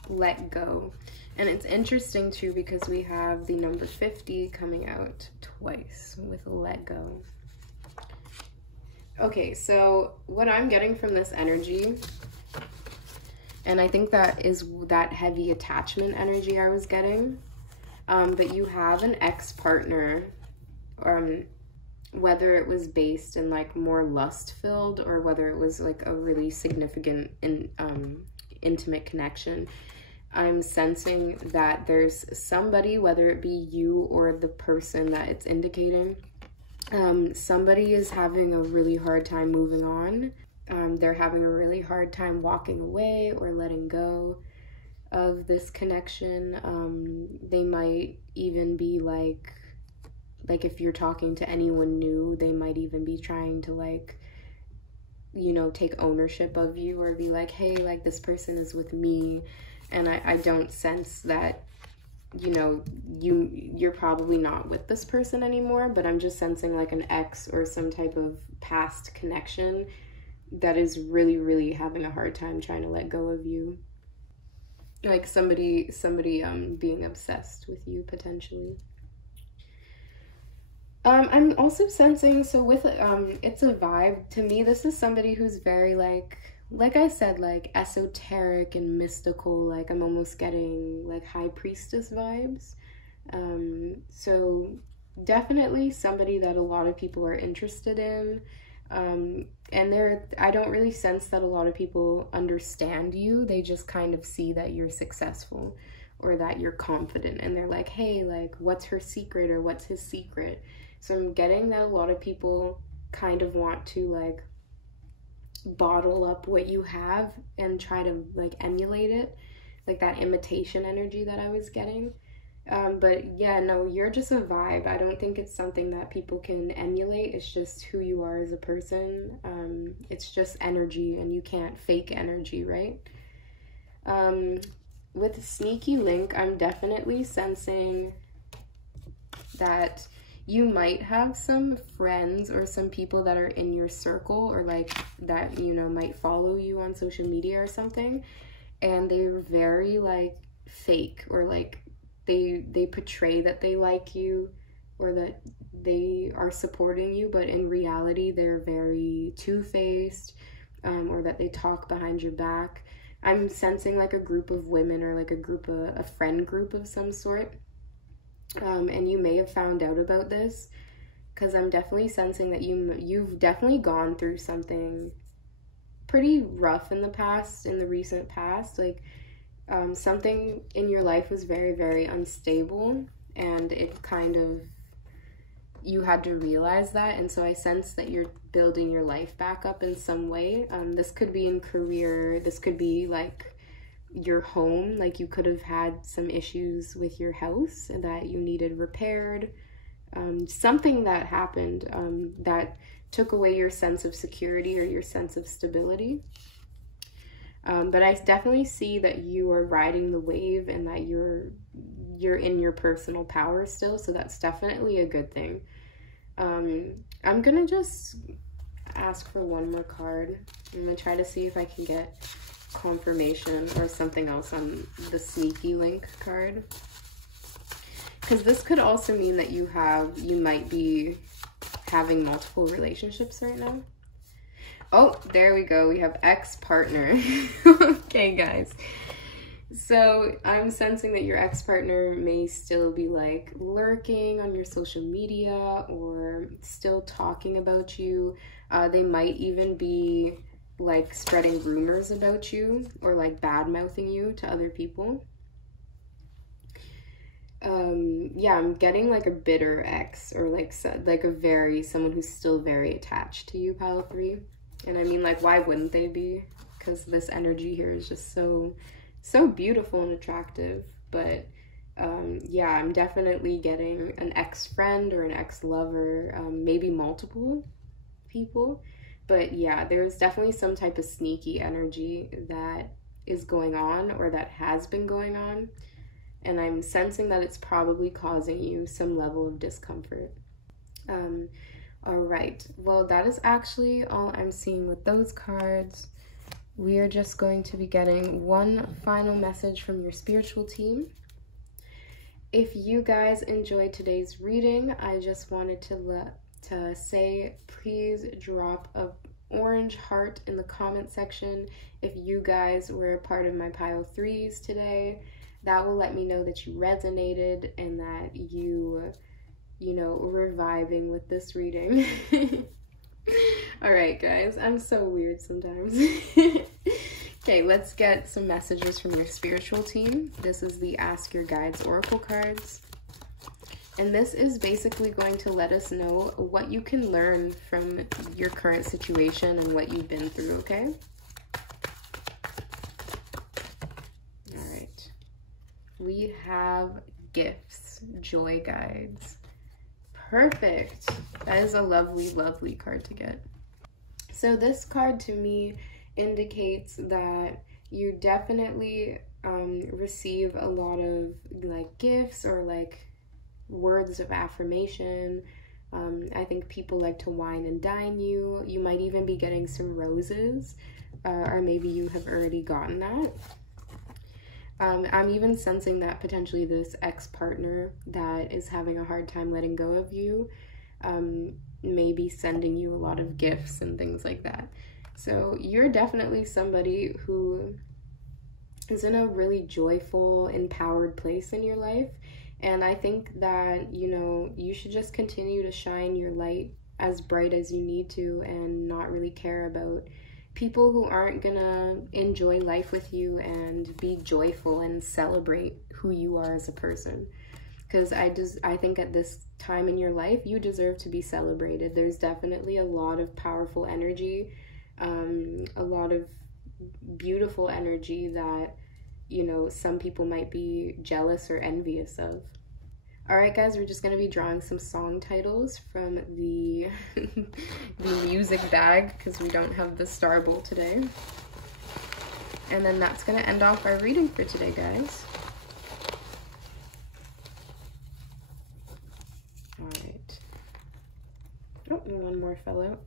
Let Go. And it's interesting too, because we have the number 50 coming out twice with Let Go. Okay, so what I'm getting from this energy, and I think that is that heavy attachment energy I was getting, but you have an ex-partner, whether it was based in like more lust-filled, or whether it was like a really significant intimate connection. I'm sensing that there's somebody, whether it be you or the person that it's indicating, somebody is having a really hard time moving on. They're having a really hard time walking away or letting go of this connection. They might even be like if you're talking to anyone new, they might even be trying to like, you know, take ownership of you, or be like, hey, like this person is with me. And I don't sense that, you know, you're probably not with this person anymore, but I'm just sensing like an ex or some type of past connection that is really, really having a hard time trying to let go of you. Like somebody being obsessed with you potentially. I'm also sensing, so with It's a Vibe, to me this is somebody who's very like I said, like esoteric and mystical. Like I'm almost getting like high priestess vibes. So definitely somebody that a lot of people are interested in. And I don't really sense that a lot of people understand you. They just kind of see that you're successful or that you're confident, and they're like, hey, like, what's her secret, or what's his secret? So I'm getting that a lot of people kind of want to like bottle up what you have and try to like emulate it, like that imitation energy that I was getting. But yeah, no, you're just a vibe. I don't think it's something that people can emulate. It's just who you are as a person. It's just energy, and you can't fake energy, right? With Sneaky Link, I'm definitely sensing that you might have some friends or some people that are in your circle, or like that, you know, might follow you on social media or something, and they're very like fake, or like they portray that they like you or that they are supporting you, but in reality they're very two-faced, or that they talk behind your back. I'm sensing like a group of women, or like a friend group of some sort, and you may have found out about this, because I'm definitely sensing that you've definitely gone through something pretty rough in the recent past. Like something in your life was very, very unstable, and it kind of, you had to realize that. And so I sense that you're building your life back up in some way. This could be in career, this could be like your home, like you could have had some issues with your house that you needed repaired. Something that happened that took away your sense of security or your sense of stability. But I definitely see that you are riding the wave, and that you're in your personal power still, so that's definitely a good thing. I'm gonna just ask for one more card. I'm gonna try to see if I can get confirmation or something else on the Sneaky Link card, because this could also mean that you might be having multiple relationships right now. Oh, there we go. We have ex-partner. Okay, guys. So I'm sensing that your ex-partner may still be like lurking on your social media, or still talking about you. They might even be like spreading rumors about you, or like bad-mouthing you to other people. Yeah, I'm getting like a bitter ex, or like someone who's still very attached to you, pile 3. And I mean, like, why wouldn't they be? Because this energy here is just so beautiful and attractive. But yeah, I'm definitely getting an ex-friend or an ex-lover, maybe multiple people. But yeah, there's definitely some type of sneaky energy that is going on, or that has been going on. And I'm sensing that it's probably causing you some level of discomfort. All right, well, that is actually all I'm seeing with those cards. We are just going to be getting one final message from your spiritual team. If you guys enjoyed today's reading, I just wanted to say, please drop an orange heart in the comment section if you guys were a part of my pile 3s today. That will let me know that you resonated, and that you know, reviving with this reading. All right, guys, I'm so weird sometimes. Okay, let's get some messages from your spiritual team. This is the Ask Your Guides Oracle cards. And this is basically going to let us know what you can learn from your current situation and what you've been through, okay? All right. We have gifts, joy guides. Perfect. That is a lovely, lovely card to get. So this card to me indicates that you definitely receive a lot of like gifts, or like words of affirmation. I think people like to wine and dine you. You might even be getting some roses, or maybe you have already gotten that. I'm even sensing that potentially this ex-partner that is having a hard time letting go of you may be sending you a lot of gifts and things like that. So you're definitely somebody who is in a really joyful, empowered place in your life, And I think that, you know, you should just continue to shine your light as bright as you need to and not really care about people who aren't gonna enjoy life with you and be joyful and celebrate who you are as a person. Because I think at this time in your life, you deserve to be celebrated. There's definitely a lot of powerful energy, a lot of beautiful energy that, you know, some people might be jealous or envious of. All right, guys, we're just going to be drawing some song titles from the, the music bag because we don't have the star bowl today. And then that's going to end off our reading for today, guys. All right. Oh, and one more fell out.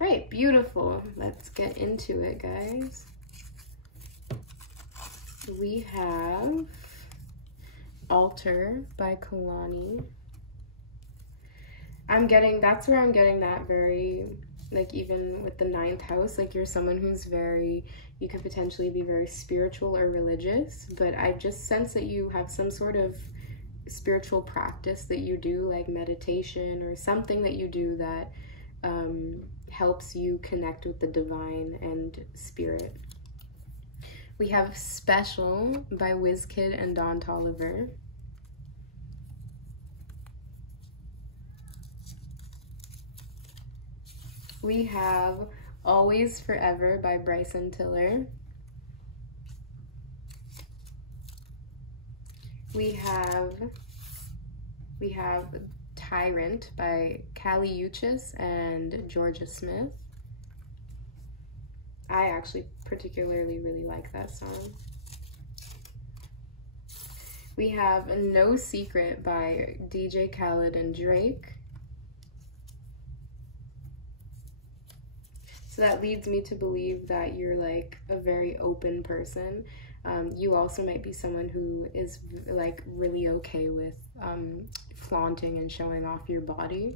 All right, beautiful. Let's get into it, guys. We have Altar by Kalani. That's where I'm getting that very, like, even with the 9th house, like, you're someone who's very, you could potentially be very spiritual or religious, but I just sense that you have some sort of spiritual practice that you do, like meditation or something that you do that helps you connect with the divine and spirit. We have Special by WizKid and Don Toliver. We have Always Forever by Bryson Tiller. We have Tyrant by Kali Uchis and Georgia Smith. I actually particularly really like that song. We have No Secret by DJ Khaled and Drake. So that leads me to believe that you're like a very open person. You also might be someone who is like really okay with flaunting and showing off your body.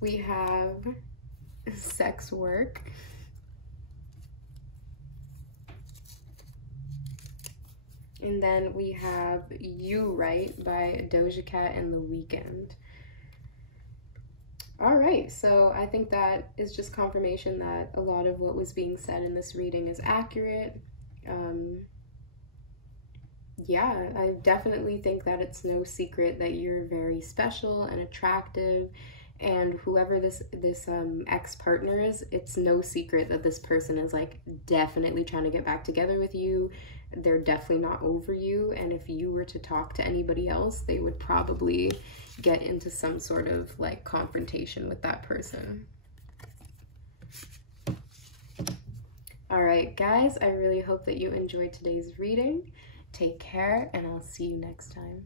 We have Sex Work. And then we have You Right by Doja Cat and The Weeknd. All right, so I think that is just confirmation that a lot of what was being said in this reading is accurate. Yeah, I definitely think that it's no secret that you're very special and attractive, and whoever this ex-partner is, it's no secret that this person is like definitely trying to get back together with you. They're definitely not over you, and if you were to talk to anybody else, they would probably get into some sort of like confrontation with that person. All right, guys, I really hope that you enjoyed today's reading. Take care, and I'll see you next time.